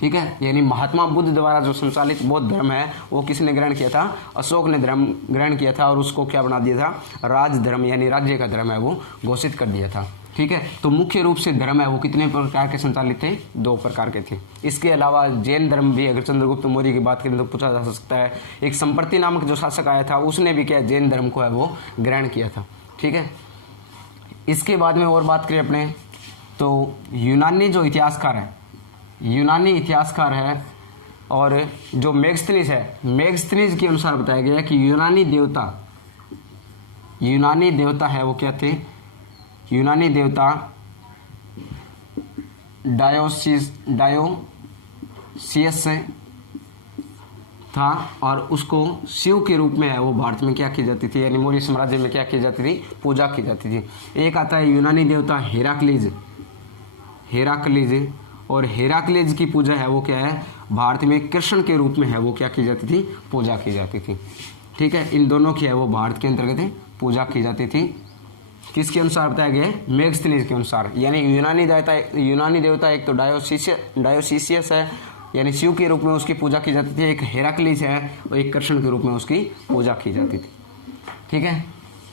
ठीक है, यानी महात्मा बुद्ध द्वारा जो संचालित बौद्ध धर्म है वो किसने ग्रहण किया था? अशोक ने धर्म ग्रहण किया था, और उसको क्या बना दिया था? राज धर्म, यानी राज्य का धर्म है वो घोषित कर दिया था। ठीक है, तो मुख्य रूप से धर्म है वो कितने प्रकार के संचालित थे? 2 प्रकार के थे। इसके अलावा जैन धर्म भी, अगर चंद्रगुप्त मौर्य की बात करें तो पूछा जा सकता है। एक संप्रति नामक जो शासक आया था, उसने भी क्या जैन धर्म को है वो ग्रहण किया था। ठीक है, इसके बाद में और बात करें अपने तो यूनानी जो इतिहासकार है, यूनानी इतिहासकार है, और जो मेगस्थनीज है, मेगस्थनीज के अनुसार बताया गया कि यूनानी देवता है वो क्या थे? यूनानी देवता डायोसियस था, और उसको शिव के रूप में है वो भारत में क्या की जाती थी, यानी मौर्य साम्राज्य में क्या की जाती थी? पूजा की जाती थी। एक आता है यूनानी देवता हेराक्लीज, और हेराक्लीज की पूजा है वो क्या है, भारत में कृष्ण के रूप में है वो क्या की जाती थी? पूजा की जाती थी। ठीक है, इन दोनों की है वो भारत के अंतर्गत पूजा की जाती थी। किसके अनुसार बताया गया है? मेगस्थनीज के अनुसार। यानी यूनानी देवता एक तो डायोसियस है, यानी शिव के रूप में उसकी पूजा की जाती थी। एक हेराक्लीज है, और एक कृष्ण के रूप में उसकी पूजा की जाती थी। ठीक है,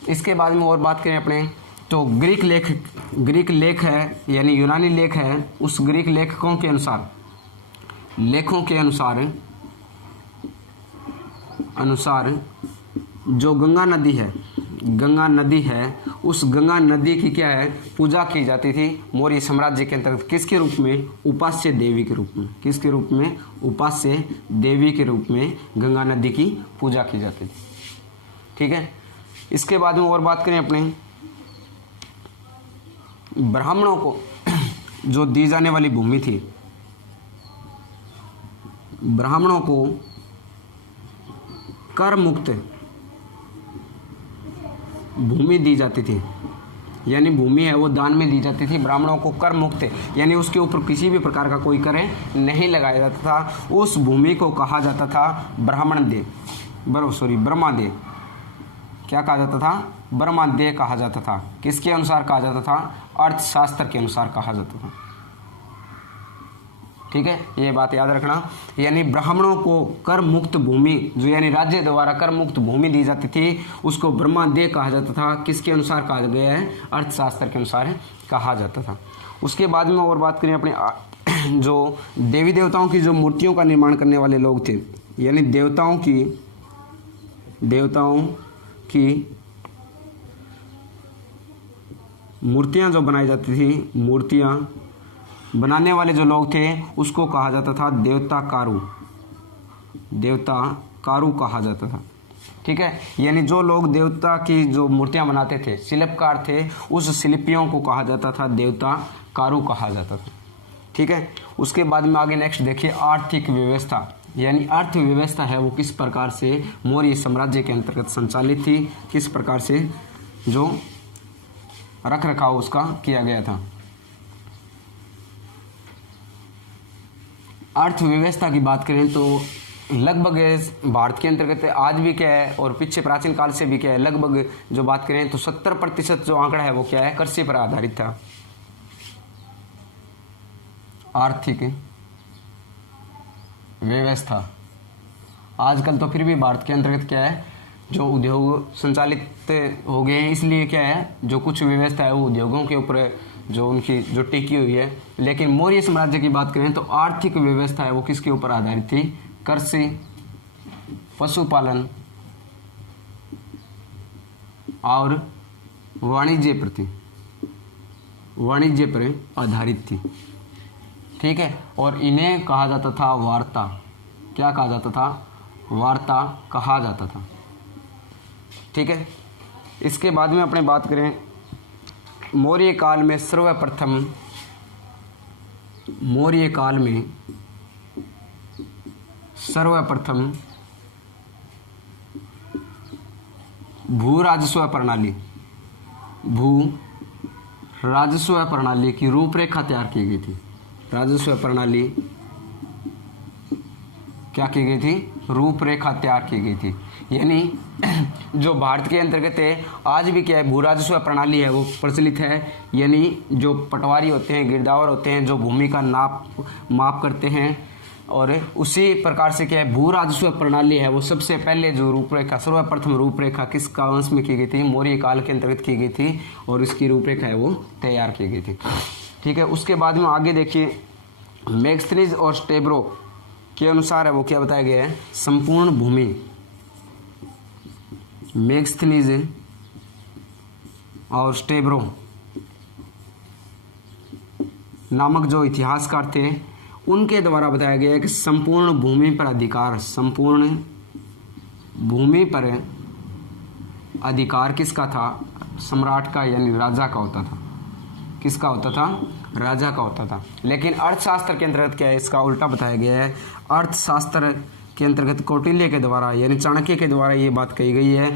इसके बाद में और बात करें अपने तो ग्रीक लेख है, यानी यूनानी लेख है, उस ग्रीक लेखकों के अनुसार जो गंगा नदी है, उस गंगा नदी की क्या है? पूजा की जाती थी मौर्य साम्राज्य के अंतर्गत। किसके रूप में? उपास्य देवी के रूप में। किसके रूप में? उपास्य देवी के रूप में गंगा नदी की पूजा की जाती थी। ठीक है, इसके बाद में और बात करें अपने ब्राह्मणों को जो दी जाने वाली भूमि थी, ब्राह्मणों को कर मुक्त भूमि दी जाती थी, यानी भूमि है वो दान में दी जाती थी ब्राह्मणों को कर मुक्त, यानी उसके ऊपर किसी भी प्रकार का कोई कर नहीं लगाया जाता था। उस भूमि को कहा जाता था ब्रह्मादेय। क्या कहा जाता था? ब्रह्मादेय कहा जाता था। किसके अनुसार कहा जाता था? अर्थशास्त्र के अनुसार कहा जाता था। ठीक है, ये बात याद रखना। यानी ब्राह्मणों को कर मुक्त भूमि, जो यानी राज्य द्वारा कर मुक्त भूमि दी जाती थी, उसको ब्रह्मादेय कहा जाता था। किसके अनुसार कहा गया है? अर्थशास्त्र के अनुसार कहा जाता था। उसके बाद में और बात करें अपने जो देवी देवताओं की जो मूर्तियों का निर्माण करने वाले लोग थे, यानी देवताओं की मूर्तियां जो बनाई जाती थी, मूर्तियां बनाने वाले जो लोग थे उसको कहा जाता था देवता कारू कहा जाता था। ठीक है, यानी जो लोग देवता की जो मूर्तियां बनाते थे, शिल्पकार थे, उस शिल्पियों को कहा जाता था देवता कारू कहा जाता था। ठीक है, उसके बाद में आगे नेक्स्ट देखिए आर्थिक व्यवस्था, यानी अर्थव्यवस्था है वो किस प्रकार से मौर्य साम्राज्य के अंतर्गत संचालित थी, किस प्रकार से जो रख रखाव उसका किया गया था। अर्थव्यवस्था की बात करें तो लगभग भारत के अंतर्गत आज भी क्या है और पीछे प्राचीन काल से भी क्या है, लगभग जो बात करें तो 70% जो आंकड़ा है वो क्या है? कृषि पर आधारित था। आर्थिक व्यवस्था आजकल तो फिर भी भारत के अंतर्गत क्या है, जो उद्योग संचालित हो गए हैं, इसलिए क्या है जो कुछ व्यवस्था है वो उद्योगों के ऊपर जो उनकी जो टिकी हुई है। लेकिन मौर्य साम्राज्य की बात करें तो आर्थिक व्यवस्था है वो किसके ऊपर आधारित थी? कृषि, पशुपालन और वाणिज्य पर आधारित थी। ठीक है, और इन्हें कहा जाता था वार्ता। क्या कहा जाता था? वार्ता कहा जाता था। ठीक है, इसके बाद में अपने बात करें मौर्य काल में सर्वप्रथम भू राजस्व प्रणाली की रूपरेखा तैयार की गई थी। राजस्व प्रणाली क्या की गई थी? रूपरेखा तैयार की गई थी। यानी जो भारत के अंतर्गत है आज भी क्या है, भू राजस्व प्रणाली है वो प्रचलित है। यानी जो पटवारी होते हैं, गिरदावर होते हैं, जो भूमि का माप करते हैं, और उसी प्रकार से क्या है भू राजस्व प्रणाली है वो सबसे पहले जो रूपरेखा, सर्वप्रथम रूपरेखा किस काल में की गई थी? मौर्य काल के अंतर्गत की गई थी, और इसकी रूपरेखा है वो तैयार की गई थी। ठीक है, उसके बाद में आगे देखिए मैग्स्थनीज और स्टेब्रो के अनुसार है वो क्या बताया गया है? संपूर्ण भूमि। मैग्स्थनीज और स्टेब्रो नामक जो इतिहासकार थे उनके द्वारा बताया गया है कि संपूर्ण भूमि पर अधिकार किसका था? सम्राट का, यानी राजा का होता था। किसका होता था? राजा का होता था। लेकिन अर्थशास्त्र के अंतर्गत क्या है, इसका उल्टा बताया गया है। अर्थशास्त्र के अंतर्गत कौटिल्य के द्वारा यानी चाणक्य के द्वारा ये बात कही गई है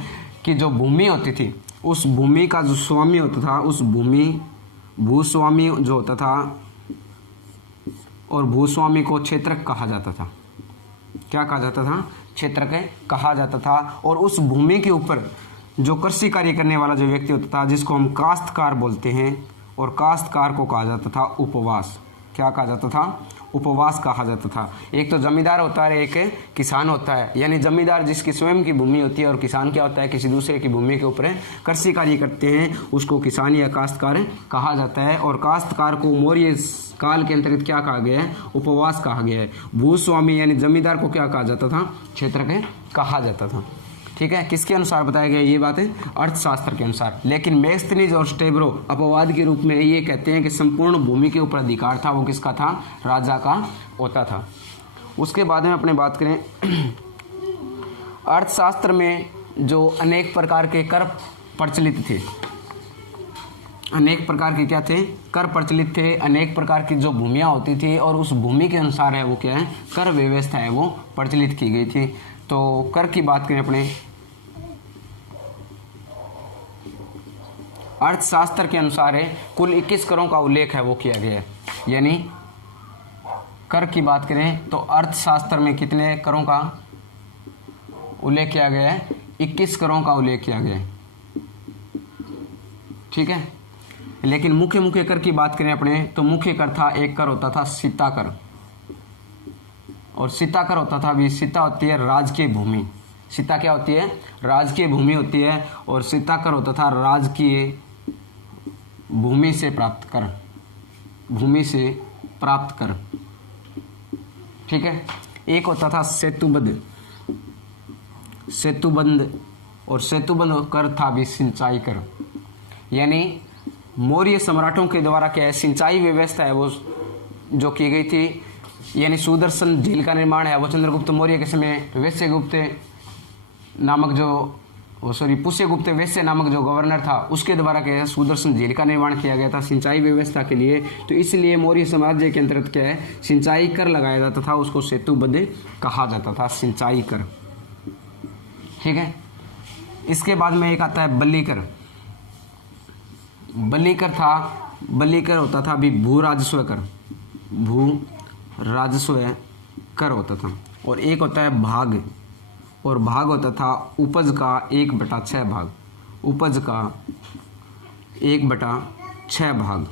कि जो भूमि होती थी उस भूमि का जो स्वामी होता था, उस भूस्वामी जो होता था, और भूस्वामी को क्षेत्रक कहा जाता था। क्या कहा जाता था? क्षेत्रक कहा जाता था। और उस भूमि के ऊपर जो कृषि कार्य करने वाला जो व्यक्ति होता था, जिसको हम काश्तकार बोलते हैं, और काश्तकार को कहा जाता था उपवास। क्या कहा जाता था? उपवास कहा जाता था। एक तो जमींदार होता है, एक किसान होता है। यानी जमींदार जिसकी स्वयं की भूमि होती है, और किसान क्या होता है? किसी दूसरे की भूमि के ऊपर कृषि कार्य करते हैं, उसको किसान या काश्तकार कहा जाता है। और काश्तकार को मौर्य काल के अंतर्गत क्या कहा गया है? उपवास कहा गया है। भूस्वामी यानी जमींदार को क्या कहा जाता था? क्षेत्रक कहा जाता था। ठीक है, किसके अनुसार बताया गया ये बात है? अर्थशास्त्र के अनुसार। लेकिन मैग्स्थनीज और स्टेब्रो अपवाद के रूप में ये कहते हैं कि संपूर्ण भूमि के ऊपर अधिकार था वो किसका था? राजा का होता था। उसके बाद में अपने बात करें अर्थशास्त्र में जो अनेक प्रकार के कर प्रचलित थे, अनेक प्रकार के क्या थे, कर प्रचलित थे। अनेक प्रकार की जो भूमियाँ होती थी और उस भूमि के अनुसार है वो क्या है, कर व्यवस्था है वो प्रचलित की गई थी। तो कर की बात करें अपने अर्थशास्त्र के अनुसार है कुल 21 करों का उल्लेख है वो किया गया है। यानी कर की बात करें तो अर्थशास्त्र में कितने करों का उल्लेख किया गया है, 21 करों का उल्लेख किया गया है। ठीक है। लेकिन मुख्य कर की बात करें अपने तो मुख्य कर था, एक कर होता था सीता कर, और सीता कर होता था भी, सीता होती है राजकीय भूमि। सीता क्या होती है, राजकीय भूमि होती है। और सीता कर होता था राजकीय भूमि से प्राप्त कर, भूमि से प्राप्त कर। ठीक है। एक होता था सेतुबंध, सेतुबंध, और सेतुबंध कर था भी सिंचाई कर। यानी मौर्य सम्राटों के द्वारा क्या है, सिंचाई व्यवस्था है वो जो की गई थी। यानी सुदर्शन झील का निर्माण है वो चंद्रगुप्त मौर्य के समय वैश्यगुप्त नामक जो पुष्यगुप्त वैश्य नामक जो गवर्नर था उसके द्वारा क्या है, सुदर्शन झील का निर्माण किया गया था सिंचाई व्यवस्था के लिए। तो इसलिए मौर्य साम्राज्य के अंतर्गत क्या है, सिंचाई कर लगाया जाता था, उसको सेतुबंध कहा जाता था, सिंचाई कर। ठीक है। इसके बाद में एक आता है बल्लीकर। बल्लीकर था, बल्लीकर होता था अभी भू राजस्व कर, भू राजस्व कर होता था। और एक होता है भाग, और भाग होता था उपज का 1/6 भाग, उपज का 1/6 भाग।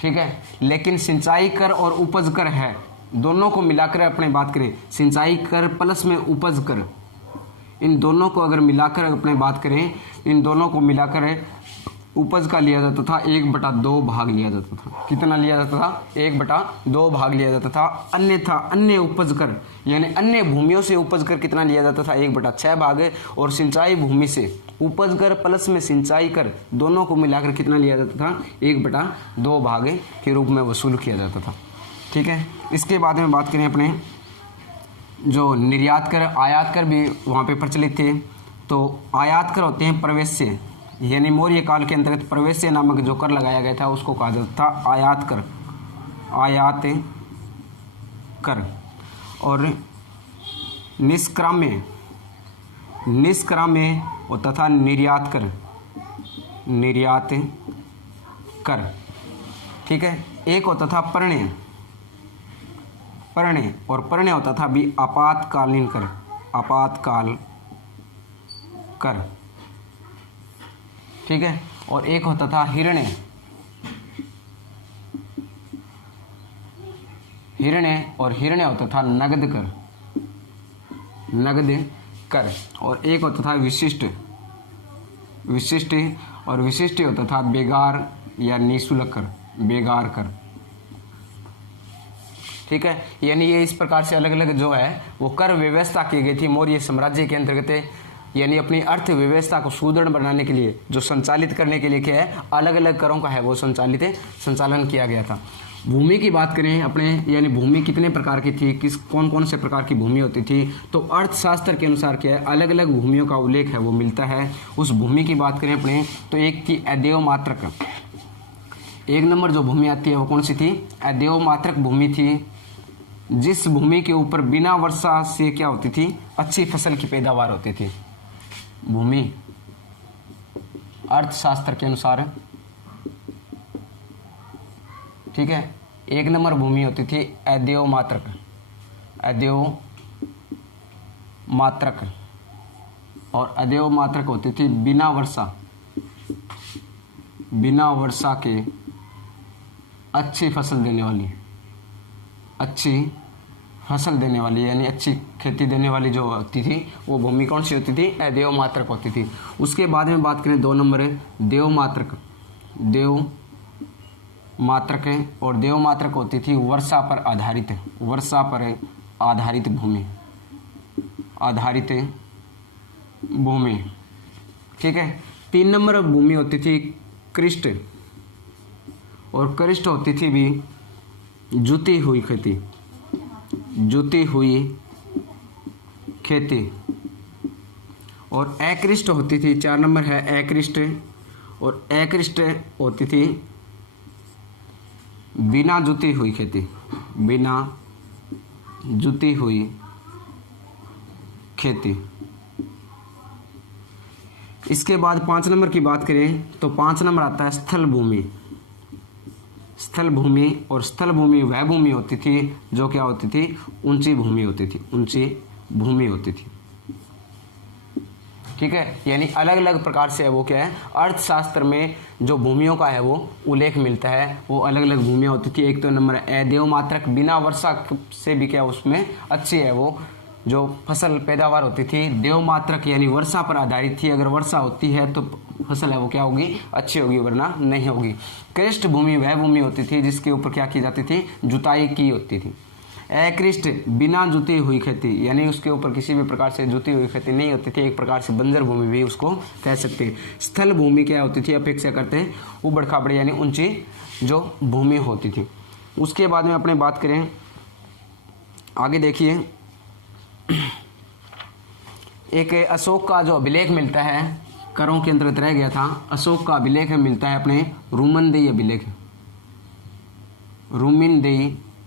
ठीक है। लेकिन सिंचाई कर और उपज कर है, दोनों को मिलाकर अपने बात करें, सिंचाई कर प्लस में उपज कर, इन दोनों को अगर मिलाकर अपने बात करें, इन दोनों को मिलाकर उपज का लिया जाता था 1/2 भाग लिया जाता था। कितना लिया जाता था, 1/2 भाग लिया जाता था। अन्यथा अन्य उपज कर यानी अन्य भूमियों से उपज कर कितना लिया जाता था, 1/6 भाग। और सिंचाई भूमि से उपज कर प्लस में सिंचाई कर दोनों को मिलाकर कितना लिया जाता था, 1/2 भाग के रूप में वसूल किया जाता था। ठीक है। इसके बाद में बात करें अपने जो निर्यात कर, आयात कर भी वहाँ पे प्रचलित थे। तो आयात कर होते हैं प्रवेश्य, यानी मौर्य काल के अंतर्गत प्रवेश्य नामक जो कर लगाया गया था उसको कहा जाता था आयात कर, आयात कर। और निष्क्राम्य, निष्क्राम्य होता था निर्यात कर, निर्यात कर। ठीक है। एक होता था परण्य, परण्य, और परण्य होता था भी आपातकालीन कर, आपातकाल कर। ठीक है। और एक होता था हिरण्य, हिरण्य, और हिरण्य होता था नगद कर, नगद कर। और एक होता था विशिष्ट, विशिष्ट, और विशिष्ट होता था बेगार या निःशुल्क कर, बेगार कर। ठीक है। यानी ये इस प्रकार से अलग अलग जो है वो कर व्यवस्था की गई थी मौर्य साम्राज्य के अंतर्गत। यानी अपनी अर्थव्यवस्था को सुदृढ़ बनाने के लिए, जो संचालित करने के लिए क्या है, अलग अलग करों का है वो संचालन किया गया था। भूमि की बात करें अपने, यानी भूमि कितने प्रकार की थी, कौन कौन से प्रकार की भूमि होती थी, तो अर्थशास्त्र के अनुसार क्या है, अलग अलग भूमियों का उल्लेख है वो मिलता है। उस भूमि की बात करें अपने तो एक थी अदेव मात्रक। एक नंबर जो भूमि आती है वो कौन सी थी, अदेव मात्रक भूमि थी, जिस भूमि के ऊपर बिना वर्षा से क्या होती थी, अच्छी फसल की पैदावार होती थी। भूमि अर्थशास्त्र के अनुसार, ठीक है, एक नंबर भूमि होती थी अदेव मात्रक, अदेव मात्रक। और अदेव मात्रक होती थी बिना वर्षा, बिना वर्षा के अच्छी फसल देने वाली, अच्छी फसल देने वाली, यानी अच्छी खेती देने वाली जो होती थी वो भूमि कौन सी होती थी, देव मात्रक होती थी। उसके बाद में बात करें 2 नंबर है देव मात्रक, देव मात्रक है। और देव मात्रक होती थी वर्षा पर आधारित, वर्षा पर आधारित भूमि, आधारित भूमि। ठीक है। 3 नंबर भूमि होती थी कृष्ट, और कृष्ट होती थी भी जुती हुई खेती, जुती हुई खेती। और अकृष्ट होती थी, 4 नंबर है अकृष्ट, और एकृष्ट होती थी बिना जुती हुई खेती, बिना जुती हुई खेती। इसके बाद 5 नंबर की बात करें तो 5 नंबर आता है स्थल भूमि। स्थल भूमि, और स्थल भूमि वह भूमि होती थी जो क्या होती थी, ऊंची भूमि होती थी, ऊंची भूमि होती थी। ठीक है, यानी अलग अलग प्रकार से वो क्या है, अर्थशास्त्र में जो भूमियों का है वो उल्लेख मिलता है, वो अलग अलग भूमियाँ होती थी। एक तो नंबर देव मात्रक, बिना वर्षा से भी क्या उसमें अच्छी है वो जो फसल पैदावार होती थी, देव मात्रक यानी वर्षा पर आधारित थी। अगर वर्षा होती है तो फसल है वो क्या होगी, अच्छी होगी, वरना नहीं होगी। कृष्ट भूमि वह भूमि होती थी जिसके ऊपर क्या की जाती थी, जुताई की होती थी। अकृष्ट बिना जुती हुई खेती, यानी उसके ऊपर किसी भी प्रकार से जुती हुई खेती नहीं होती थी, एक प्रकार से बंजर भूमि भी उसको कह सकते हैं। स्थल भूमि क्या होती थी, अपेक्षा करते हैं उबड़ खाबड़ यानी ऊंची जो भूमि होती थी। उसके बाद में अपने बात करें आगे, देखिए एक अशोक का जो अभिलेख मिलता है, करों के अंतर्गत रह गया था, अशोक का अभिलेख मिलता है अपने रूमनदेही अभिलेख। रूमिनदेही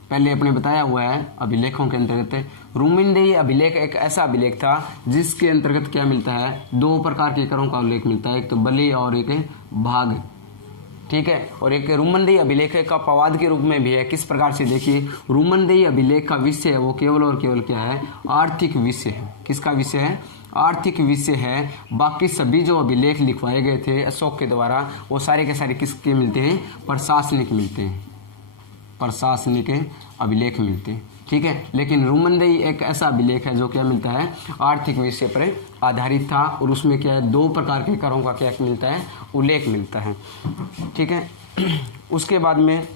पहले अपने बताया हुआ है अभिलेखों के अंतर्गत। रूमिनदेही अभिलेख एक ऐसा अभिलेख था जिसके अंतर्गत क्या मिलता है, 2 प्रकार के करों का उल्लेख मिलता है, एक तो बलि और एक भाग। ठीक है, और एक रूमनदेही अभिलेख का पवाद के रूप में भी है। किस प्रकार से, देखिए रूमनदेही अभिलेख का विषय है वो केवल और केवल क्या है, आर्थिक विषय है। किसका विषय है, आर्थिक विषय है। बाकी सभी जो अभिलेख लिखवाए गए थे अशोक के द्वारा वो सारे के सारे किसके मिलते हैं, प्रशासनिक मिलते हैं, प्रशासनिक अभिलेख मिलते हैं। ठीक है, लेकिन रूमनदेही एक ऐसा अभिलेख है जो क्या मिलता है, आर्थिक विषय पर आधारित था, और उसमें क्या है 2 प्रकार के करों का क्या मिलता है, उल्लेख मिलता है। ठीक है, उसके बाद में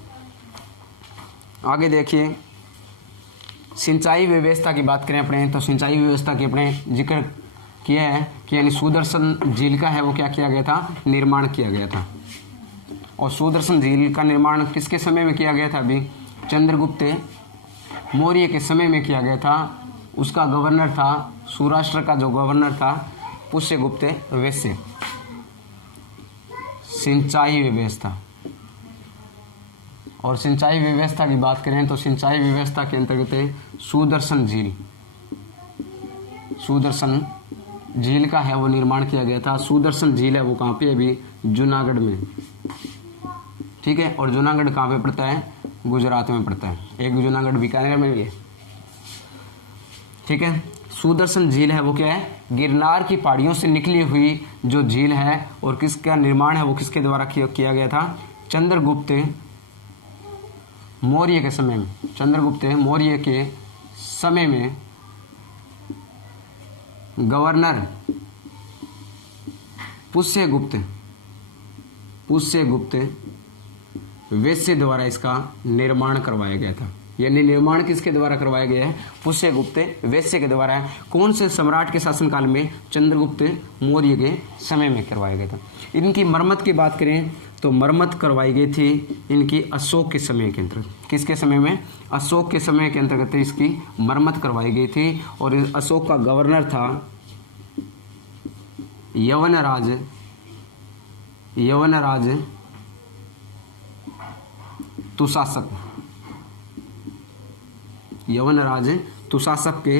आगे देखिए सिंचाई व्यवस्था की बात करें अपने, तो सिंचाई व्यवस्था के अपने जिक्र किया है कि यानी सुदर्शन झील का है वो क्या किया गया था, निर्माण किया गया था। और सुदर्शन झील का निर्माण किसके समय में किया गया था, अभी चंद्रगुप्त मौर्य के समय में किया गया था। उसका गवर्नर था, सौराष्ट्र का जो गवर्नर था पुष्यगुप्त वैश्य। सिंचाई व्यवस्था, और सिंचाई व्यवस्था की बात करें तो सिंचाई व्यवस्था के अंतर्गत है सुदर्शन झील। सुदर्शन झील का है वो निर्माण किया गया था। सुदर्शन झील है वो कहाँ पे, अभी जूनागढ़ में। ठीक है, और जूनागढ़ कहाँ पे पड़ता है, गुजरात में पड़ता है। एक जूनागढ़ बीकानेर में भी है। ठीक है, सुदर्शन झील है वो क्या है, गिरनार की पहाड़ियों से निकली हुई जो झील है, और किसका निर्माण है वो किसके द्वारा किया गया था, चंद्रगुप्त मौर्य के समय में। चंद्रगुप्त मौर्य के समय में गवर्नर पुष्यगुप्त वैश्य द्वारा इसका निर्माण करवाया गया था। यानी निर्माण किसके द्वारा करवाया गया है, पुष्यगुप्त वैश्य के द्वारा। कौन से सम्राट के शासनकाल में, चंद्रगुप्त मौर्य के समय में करवाया गया था। इनकी मरम्मत की बात करें तो मरम्मत करवाई गई थी इनकी अशोक के समय के अंतर्गत। किसके समय में, अशोक के समय के अंतर्गत इसकी मरम्मत करवाई गई थी। और अशोक का गवर्नर था यवनराज तुशासक। यवनराज तुशासक के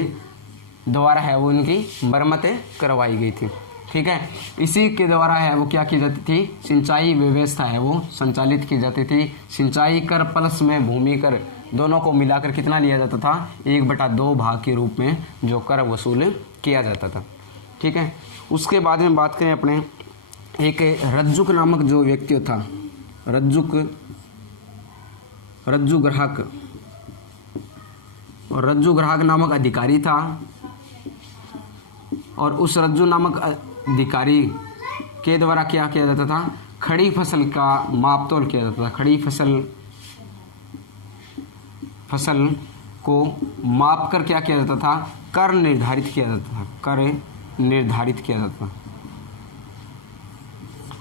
द्वारा है वो इनकी मरम्मतें करवाई गई थी। ठीक है, इसी के द्वारा है वो क्या की जाती थी, सिंचाई व्यवस्था है वो संचालित की जाती थी। सिंचाई कर प्लस में भूमि कर दोनों को मिलाकर कितना लिया जाता था, 1/2 भाग के रूप में जो कर वसूल किया जाता था। ठीक है, उसके बाद में बात करें अपने, एक रज्जुक नामक जो व्यक्ति था, रज्जु ग्राहक, और रज्जु ग्राहक नामक अधिकारी था। और उस रज्जु नामक अधिकारी के द्वारा क्या किया जाता था, खड़ी फसल का मापतोल किया जाता था। खड़ी फसल को माप कर क्या किया जाता था, कर निर्धारित किया जाता था।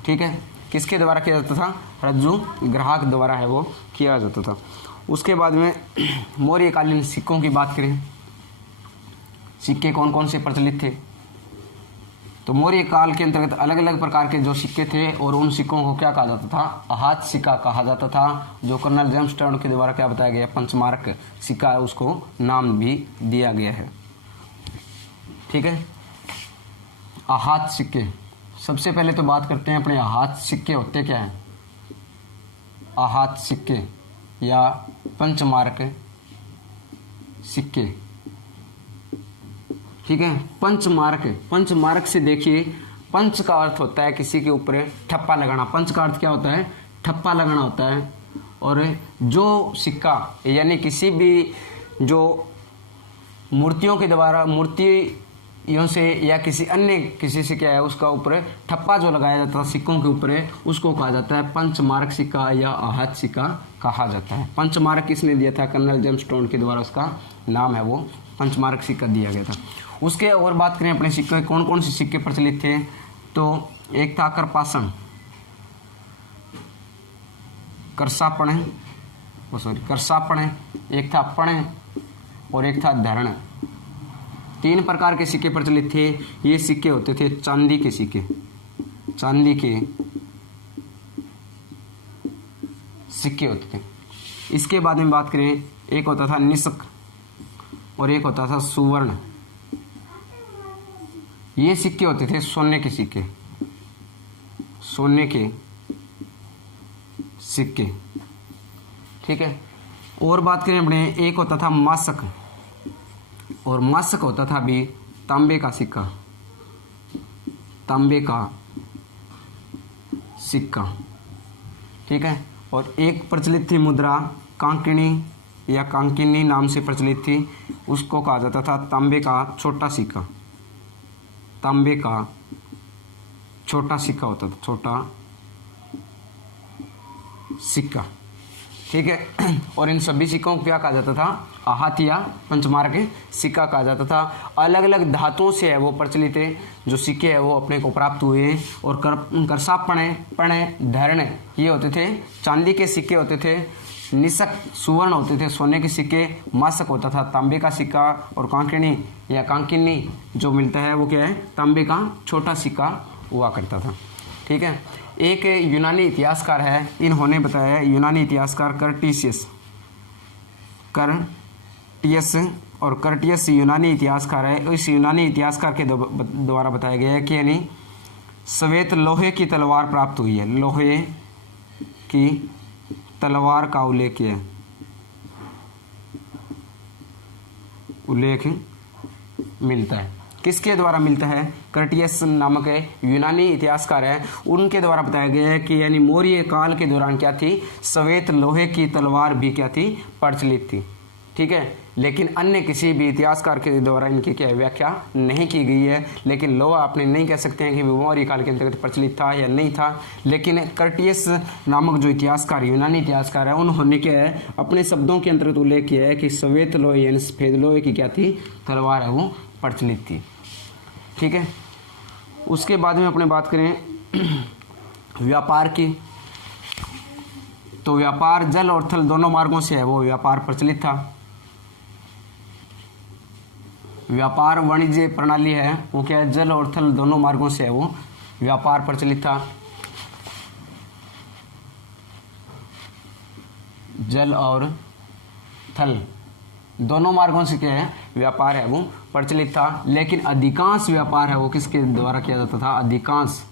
ठीक है, किसके द्वारा किया जाता था, रज्जु ग्राहक द्वारा है वो किया जाता था। उसके बाद में मौर्यकालीन सिक्कों की बात करें, सिक्के कौन कौन से प्रचलित थे, तो मौर्य काल के अंतर्गत अलग अलग प्रकार के जो सिक्के थे और उन सिक्कों को क्या कहा जाता था, अहात सिक्का कहा जाता था। जो कर्नल जेम्स टर्न के द्वारा क्या बताया गया, पंचमार्क सिक्का, उसको नाम भी दिया गया है। ठीक है, अहात सिक्के। सबसे पहले तो बात करते हैं अपने अहात सिक्के होते क्या हैं। अहात सिक्के या पंचमार्क सिक्के। ठीक है, पंचमार्क। पंचमार्क से देखिए, पंच का अर्थ होता है किसी के ऊपर ठप्पा लगाना। पंच का अर्थ क्या होता है, ठप्पा लगाना होता है। और जो सिक्का यानी किसी भी जो मूर्तियों के द्वारा, मूर्तियों से या किसी अन्य किसी से क्या है उसका ऊपर ठप्पा जो लगाया जाता है सिक्कों के ऊपर, उसको कहा जाता है पंचमार्क सिक्का या आहत सिक्का कहा जाता है। पंचमार्क किसने दिया था, कर्नल जेम्स टोन के द्वारा उसका नाम है वो पंचमार्क सिक्का दिया गया था। उसके और बात करें अपने सिक्के, कौन कौन से सिक्के प्रचलित थे, तो एक था करपासन, करसापण, एक था पण और एक था धरण। 3 प्रकार के सिक्के प्रचलित थे। ये सिक्के होते थे चांदी के सिक्के, चांदी के सिक्के होते थे। इसके बाद में बात करें, एक होता था निशक और एक होता था सुवर्ण। ये सिक्के होते थे सोने के सिक्के, सोने के सिक्के। ठीक है, और बात करें अपने, एक होता था मासक और मासक होता था भी तांबे का सिक्का, तांबे का सिक्का। ठीक है, और एक प्रचलित थी मुद्रा कांकिनी या कांकिनी नाम से प्रचलित थी, उसको कहा जाता था तांबे का छोटा सिक्का, तांबे का छोटा सिक्का होता था, छोटा सिक्का। ठीक है, और इन सभी सिक्कों को क्या कहा जाता था, आहत या पंचमार्क सिक्का कहा जाता था। अलग अलग धातुओं से है वो प्रचलित है जो सिक्के है वो अपने को प्राप्त हुए हैं। और करसापणे, पणे, धरण ये होते थे चांदी के सिक्के होते थे। निशक सुवर्ण होते थे सोने के सिक्के। मासक होता था तांबे का सिक्का। और कांकिनी या कांकिनी जो मिलता है वो क्या है, तांबे का छोटा सिक्का हुआ करता था। ठीक है, एक यूनानी इतिहासकार है, इन्होंने बताया, यूनानी इतिहासकार कर्टियस, और कर्टियस यूनानी इतिहासकार है। इस यूनानी इतिहासकार के द्वारा बताया गया है कि यानी श्वेत लोहे की तलवार प्राप्त हुई है, लोहे की तलवार का उल्लेख मिलता है। किसके द्वारा मिलता है, कर्टियस नामक यूनानी इतिहासकार है, उनके द्वारा बताया गया है कि यानी मौर्य काल के दौरान क्या थी, श्वेत लोहे की तलवार भी क्या थी, प्रचलित थी। ठीक है, लेकिन अन्य किसी भी इतिहासकार के द्वारा इनकी क्या व्याख्या नहीं की गई है। लेकिन लोहा आपने नहीं कह सकते हैं कि मौर्य काल के अंतर्गत प्रचलित था या नहीं था। लेकिन कर्टियस नामक जो इतिहासकार, यूनानी इतिहासकार है, उन्होंने क्या है अपने शब्दों के अंतर्गत उल्लेख किया है कि श्वेत लोहे यानी सफेद लोहे की क्या थी, तलवार है वो प्रचलित थी। ठीक है, उसके बाद में अपने बात करें व्यापार की, तो व्यापार जल और थल दोनों मार्गों से है वो व्यापार प्रचलित था। व्यापार वाणिज्य प्रणाली है वो क्या है, जल और थल दोनों मार्गों से है वो व्यापार प्रचलित था। जल और थल दोनों मार्गों से क्या है, व्यापार है वो प्रचलित था। लेकिन अधिकांश व्यापार है वो किसके द्वारा किया जाता था, अधिकांश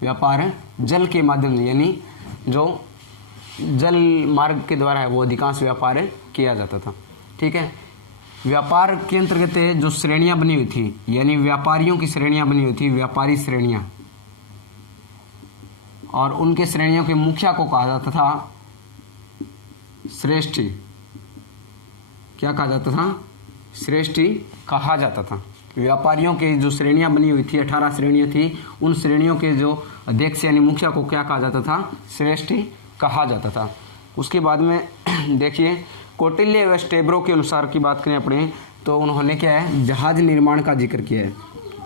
व्यापार जल के माध्यम से, यानी जो जल मार्ग के द्वारा है वो अधिकांश व्यापार किया जाता था। ठीक है, व्यापार के अंतर्गत जो श्रेणियां बनी हुई थी, यानी व्यापारियों की श्रेणियां बनी हुई थी, व्यापारी श्रेणियां, और उनके श्रेणियों के मुखिया को कहा जाता था श्रेष्ठी। क्या कहा जाता था, श्रेष्ठी कहा जाता था। व्यापारियों के जो श्रेणियां बनी हुई थी, 18 श्रेणियां थी, उन श्रेणियों के जो अध्यक्ष यानी मुखिया को क्या कहा जाता था, श्रेष्ठी कहा जाता था। उसके बाद में देखिए कौटिल्य व स्टेब्रो के अनुसार की बात करें अपने, तो उन्होंने क्या है, जहाज निर्माण का जिक्र किया है।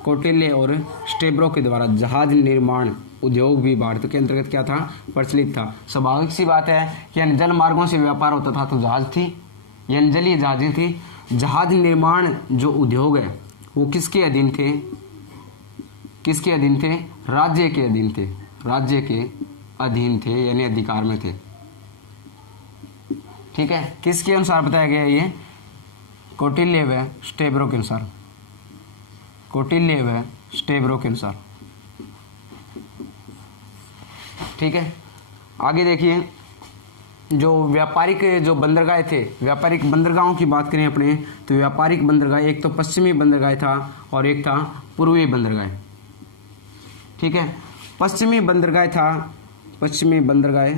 कौटिल्य और स्टेब्रो के द्वारा जहाज निर्माण उद्योग भी भारत के अंतर्गत क्या था, प्रचलित था। स्वाभाविक सी बात है कि यानी जल मार्गों से व्यापार होता था तो जहाज थी, यानी जलीय जहाजें थी। जहाज निर्माण जो उद्योग है वो किसके अधीन थे, किसके अधीन थे? राज्य के अधीन थे, राज्य के अधीन थे यानी अधिकार में थे। ठीक है, किसके अनुसार बताया गया ये? कौटिल्य व स्टेब्रो के अनुसार, कौटिल्य व स्टेब्रो के अनुसार। ठीक है, आगे देखिए, जो व्यापारिक जो बंदरगाह थे, व्यापारिक बंदरगाहों की बात करें अपने, तो व्यापारिक बंदरगाह एक तो पश्चिमी बंदरगाह था और एक था पूर्वी बंदरगाह। ठीक है, पश्चिमी बंदरगाह था, पश्चिमी बंदरगाह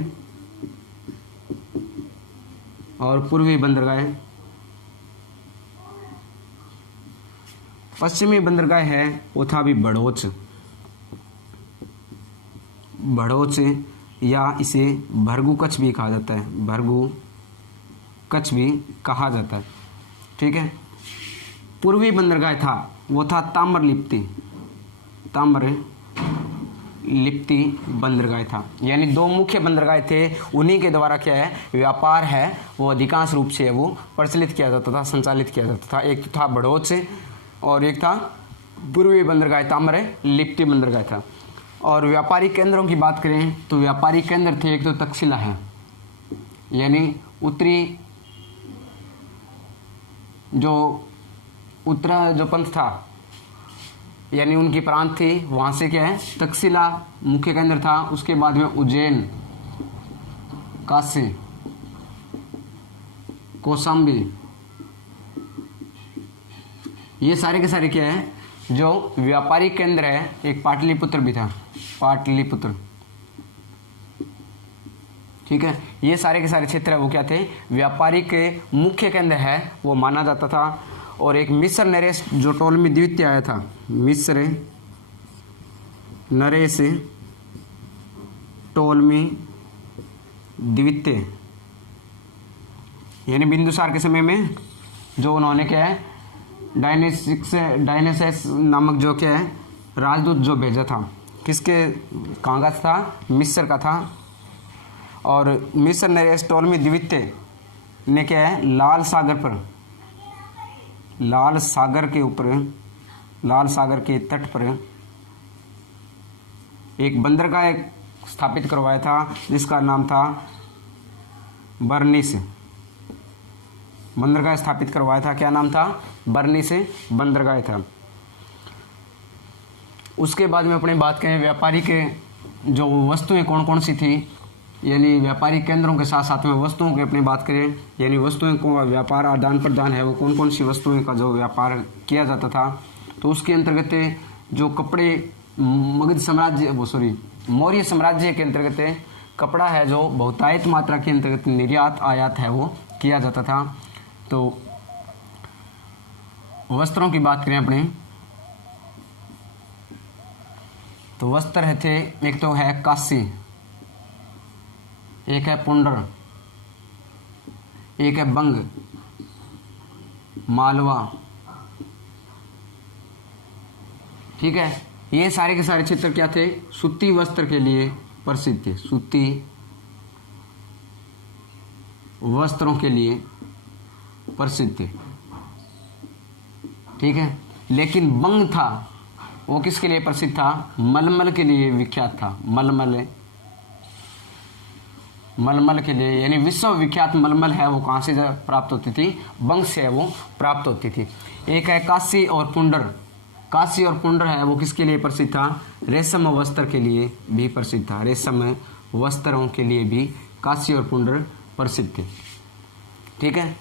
और पूर्वी बंदरगाह। पश्चिमी बंदरगाह है वो था भी भड़ोच, भड़ोच या इसे भरगू कच्छ भी कहा जाता है, भरगू कच्छ भी कहा जाता है। ठीक है, पूर्वी बंदरगाह था वो था ताम्रलिप्ति, ताम्रलिप्ति बंदरगाह था। यानी दो मुख्य बंदरगाह थे, उन्हीं के द्वारा क्या है व्यापार है वो अधिकांश रूप से वो प्रचलित किया जाता था, संचालित किया जाता था। एक था भड़ोच और एक था पूर्वी बंदरगाह, ताम्रलिप्ति बंदरगाह था। और व्यापारिक केंद्रों की बात करें तो व्यापारिक केंद्र थे एक तो तक्षशिला है, यानी उत्तरी जो पंथ था यानी उनकी प्रांत थी, वहाँ से क्या है तक्षशिला मुख्य केंद्र था। उसके बाद में उज्जैन, काशी, कौशाम्बी, ये सारे के सारे क्या है जो व्यापारिक केंद्र है। एक पाटलिपुत्र भी था, पाटलिपुत्र। ठीक है, ये सारे के सारे क्षेत्र है वो क्या थे व्यापारिक के मुख्य केंद्र है वो माना जाता था। और एक मिस्र नरेश जो टोलमी द्वितीय आया था, मिस्र नरेश टोलमी द्वितीय, यानी बिंदुसार के समय में जो उन्होंने क्या है डायनेसिस नामक जो क्या है राजदूत जो भेजा था, किसके कहाँ का था? मिस्र का था। और मिस्र नरेश टोलमी द्वितीय ने क्या है लाल सागर पर, लाल सागर के ऊपर, लाल सागर के तट पर एक बंदरगाह स्थापित करवाया था जिसका नाम था बर्निस। बंदरगाह स्थापित करवाया था, क्या नाम था? बर्निस बंदरगाह था। उसके बाद में अपनी बात करें व्यापारिक जो वस्तुएं कौन कौन सी थी, यानी व्यापारिक केंद्रों के साथ साथ में वस्तुओं की अपनी बात करें, यानी वस्तुएं को व्यापार आदान प्रदान है वो कौन कौन सी वस्तुएं का जो व्यापार किया जाता था, तो उसके अंतर्गत जो कपड़े मगध साम्राज्य मौर्य साम्राज्य के अंतर्गत कपड़ा है जो बहुतायत मात्रा के अंतर्गत निर्यात आयात है वो किया जाता था। तो वस्त्रों की बात करें अपने, तो वस्त्र थे एक तो है काशी, एक है पुंडर, एक है बंग, मालवा। ठीक है, ये सारे के सारे क्षेत्र क्या थे सूती वस्त्र के लिए प्रसिद्ध थे, सूती वस्त्रों के लिए प्रसिद्ध थे। ठीक है, लेकिन बंग था वो किसके लिए प्रसिद्ध था? मलमल के लिए विख्यात था, मलमल के लिए, यानी विश्व विख्यात मलमल है वो कहाँ से प्राप्त होती थी? बंग से वो प्राप्त होती थी। एक है काशी और पुंडर, काशी और पुंडर है वो किसके लिए प्रसिद्ध था? रेशम वस्त्र के लिए भी प्रसिद्ध था, रेशम वस्त्रों के लिए भी काशी और पुंडर प्रसिद्ध थे। ठीक है,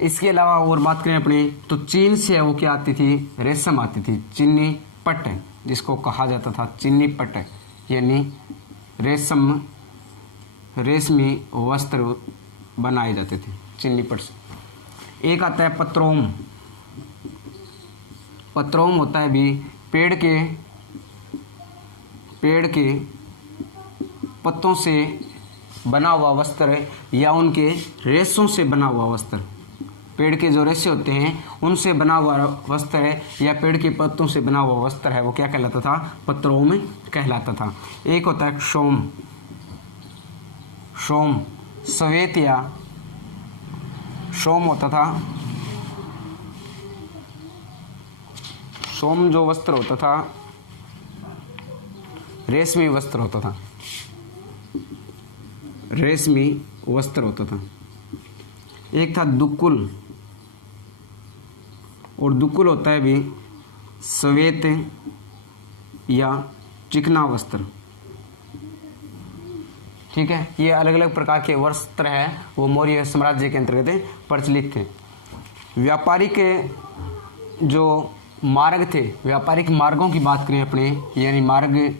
इसके अलावा और बात करें अपनी तो चीन से वो क्या आती थी? रेशम आती थी, चीनी पट्ट जिसको कहा जाता था चीनी पट्ट, यानी रेशमी वस्त्र बनाए जाते थे चीनी पट्ट से। एक आता है पत्रोम, पत्रोम होता है भी पेड़ के पत्तों से बना हुआ वस्त्र या उनके रेशों से बना हुआ वस्त्र, पेड़ के जो रेशे होते हैं उनसे बना हुआ वस्त्र है या पेड़ के पत्तों से बना हुआ वस्त्र है वो क्या कहलाता था? पत्रों में कहलाता था। एक होता है शोम, श्वेत या शोम होता था, शोम जो वस्त्र होता था रेशमी वस्त्र होता था, रेशमी वस्त्र होता था। एक था दुक्कुल, और दुक्कुल होता है भी श्वेत या चिकना वस्त्र। ठीक है, ये अलग अलग प्रकार के वस्त्र है वो मौर्य साम्राज्य के अंतर्गत प्रचलित थे। व्यापारिक जो मार्ग थे, व्यापारिक मार्गों की बात करें अपने, यानी मार्ग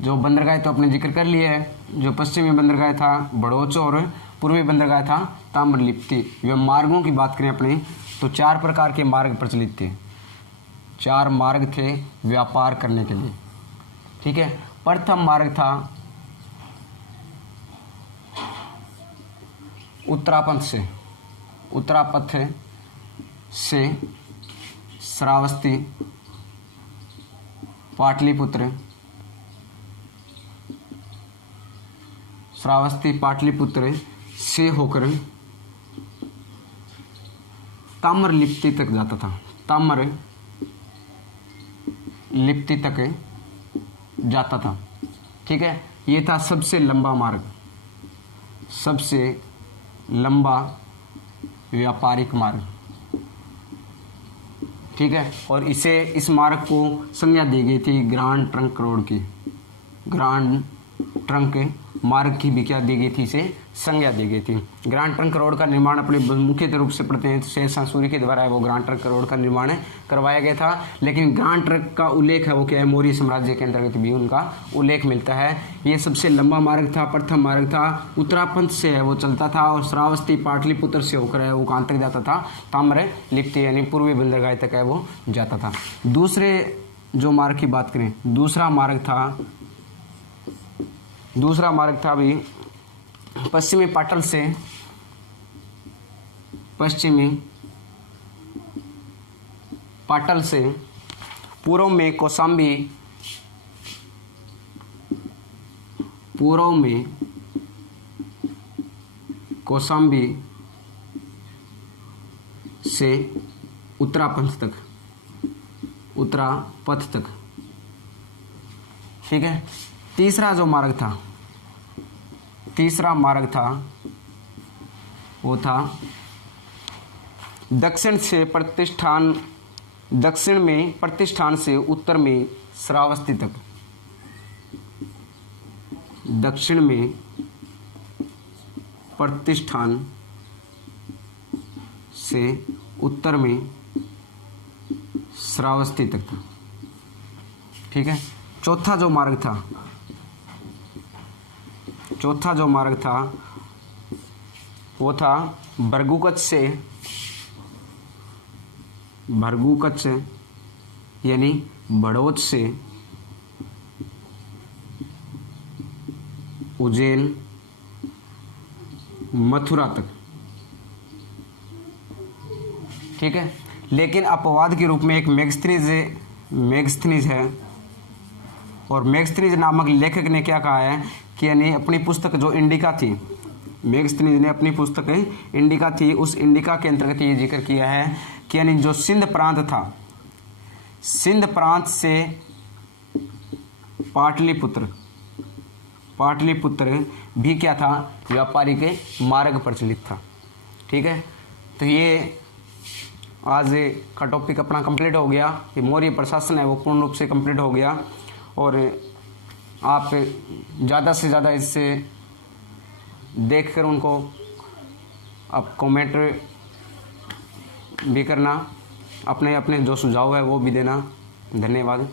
जो बंदरगाह तो अपने जिक्र कर लिया है। जो पश्चिमी बंदरगाह था बड़ौच और पूर्वी बंदरगाह था ताम्रलिप्ति। वे मार्गों की बात करें अपने तो 4 प्रकार के मार्ग प्रचलित थे। 4 मार्ग थे व्यापार करने के लिए। ठीक है, प्रथम मार्ग था उत्तरापथ से श्रावस्ती, पाटलिपुत्र, से होकर ताम्रलिप्ति तक जाता था। ताम्रलिप्ति तक जाता था। ठीक है, ये था सबसे लंबा मार्ग, सबसे लंबा व्यापारिक मार्ग। ठीक है, और इस मार्ग को संज्ञा दी गई थी ग्रांड ट्रंक रोड की। ग्रांड ट्रंक मार्ग की भी क्या दी गई थी, इसे संज्ञा दी गई थी। ग्रांड ट्रंक रोड का निर्माण अपने मुख्य रूप से पढ़ते हैं शेरशाह सूरी के द्वारा वो ग्रांड ट्रंक रोड का निर्माण करवाया गया था। लेकिन ग्रांड ट्रंक का उल्लेख है वो क्या है, मौर्य साम्राज्य के अंतर्गत भी उनका उल्लेख मिलता है। ये सबसे लंबा मार्ग था, प्रथम मार्ग था। उत्तरापथ से है वो चलता था और श्रावस्ती पाटलिपुत्र से होकर है वो कहाँ तक जाता था, ताम्रलिप्ति यानी पूर्वी बंदरगाह तक है वो जाता था। दूसरे जो मार्ग की बात करें, दूसरा मार्ग था भी पश्चिमी पाटल से पूर्व में कौशाम्बी से उत्तरापथ तक। ठीक है, तीसरा मार्ग था वो था दक्षिण में प्रतिष्ठान से उत्तर में श्रावस्ती तक। दक्षिण में प्रतिष्ठान से उत्तर में श्रावस्ती तक था। ठीक है, चौथा जो मार्ग था वो था भरगुकच्छ यानी बड़ौच से उज्जैन मथुरा तक। ठीक है, लेकिन अपवाद के रूप में एक मेगस्थनीज है और मेगस्थनीज नामक लेखक ने क्या कहा है कि यानी अपनी पुस्तक जो इंडिका थी, मेगस्थनीज ने अपनी पुस्तक इंडिका थी, उस इंडिका के अंतर्गत ये जिक्र किया है कि यानी जो सिंध प्रांत था, सिंध प्रांत से पाटलिपुत्र भी क्या था, व्यापारी के मार्ग प्रचलित था। ठीक है, तो ये आज का टॉपिक अपना कंप्लीट हो गया। ये मौर्य प्रशासन है वो पूर्ण रूप से कंप्लीट हो गया और आप ज़्यादा से ज़्यादा इससे देखकर उनको आप कमेंट भी करना, अपने जो सुझाव है वो भी देना। धन्यवाद।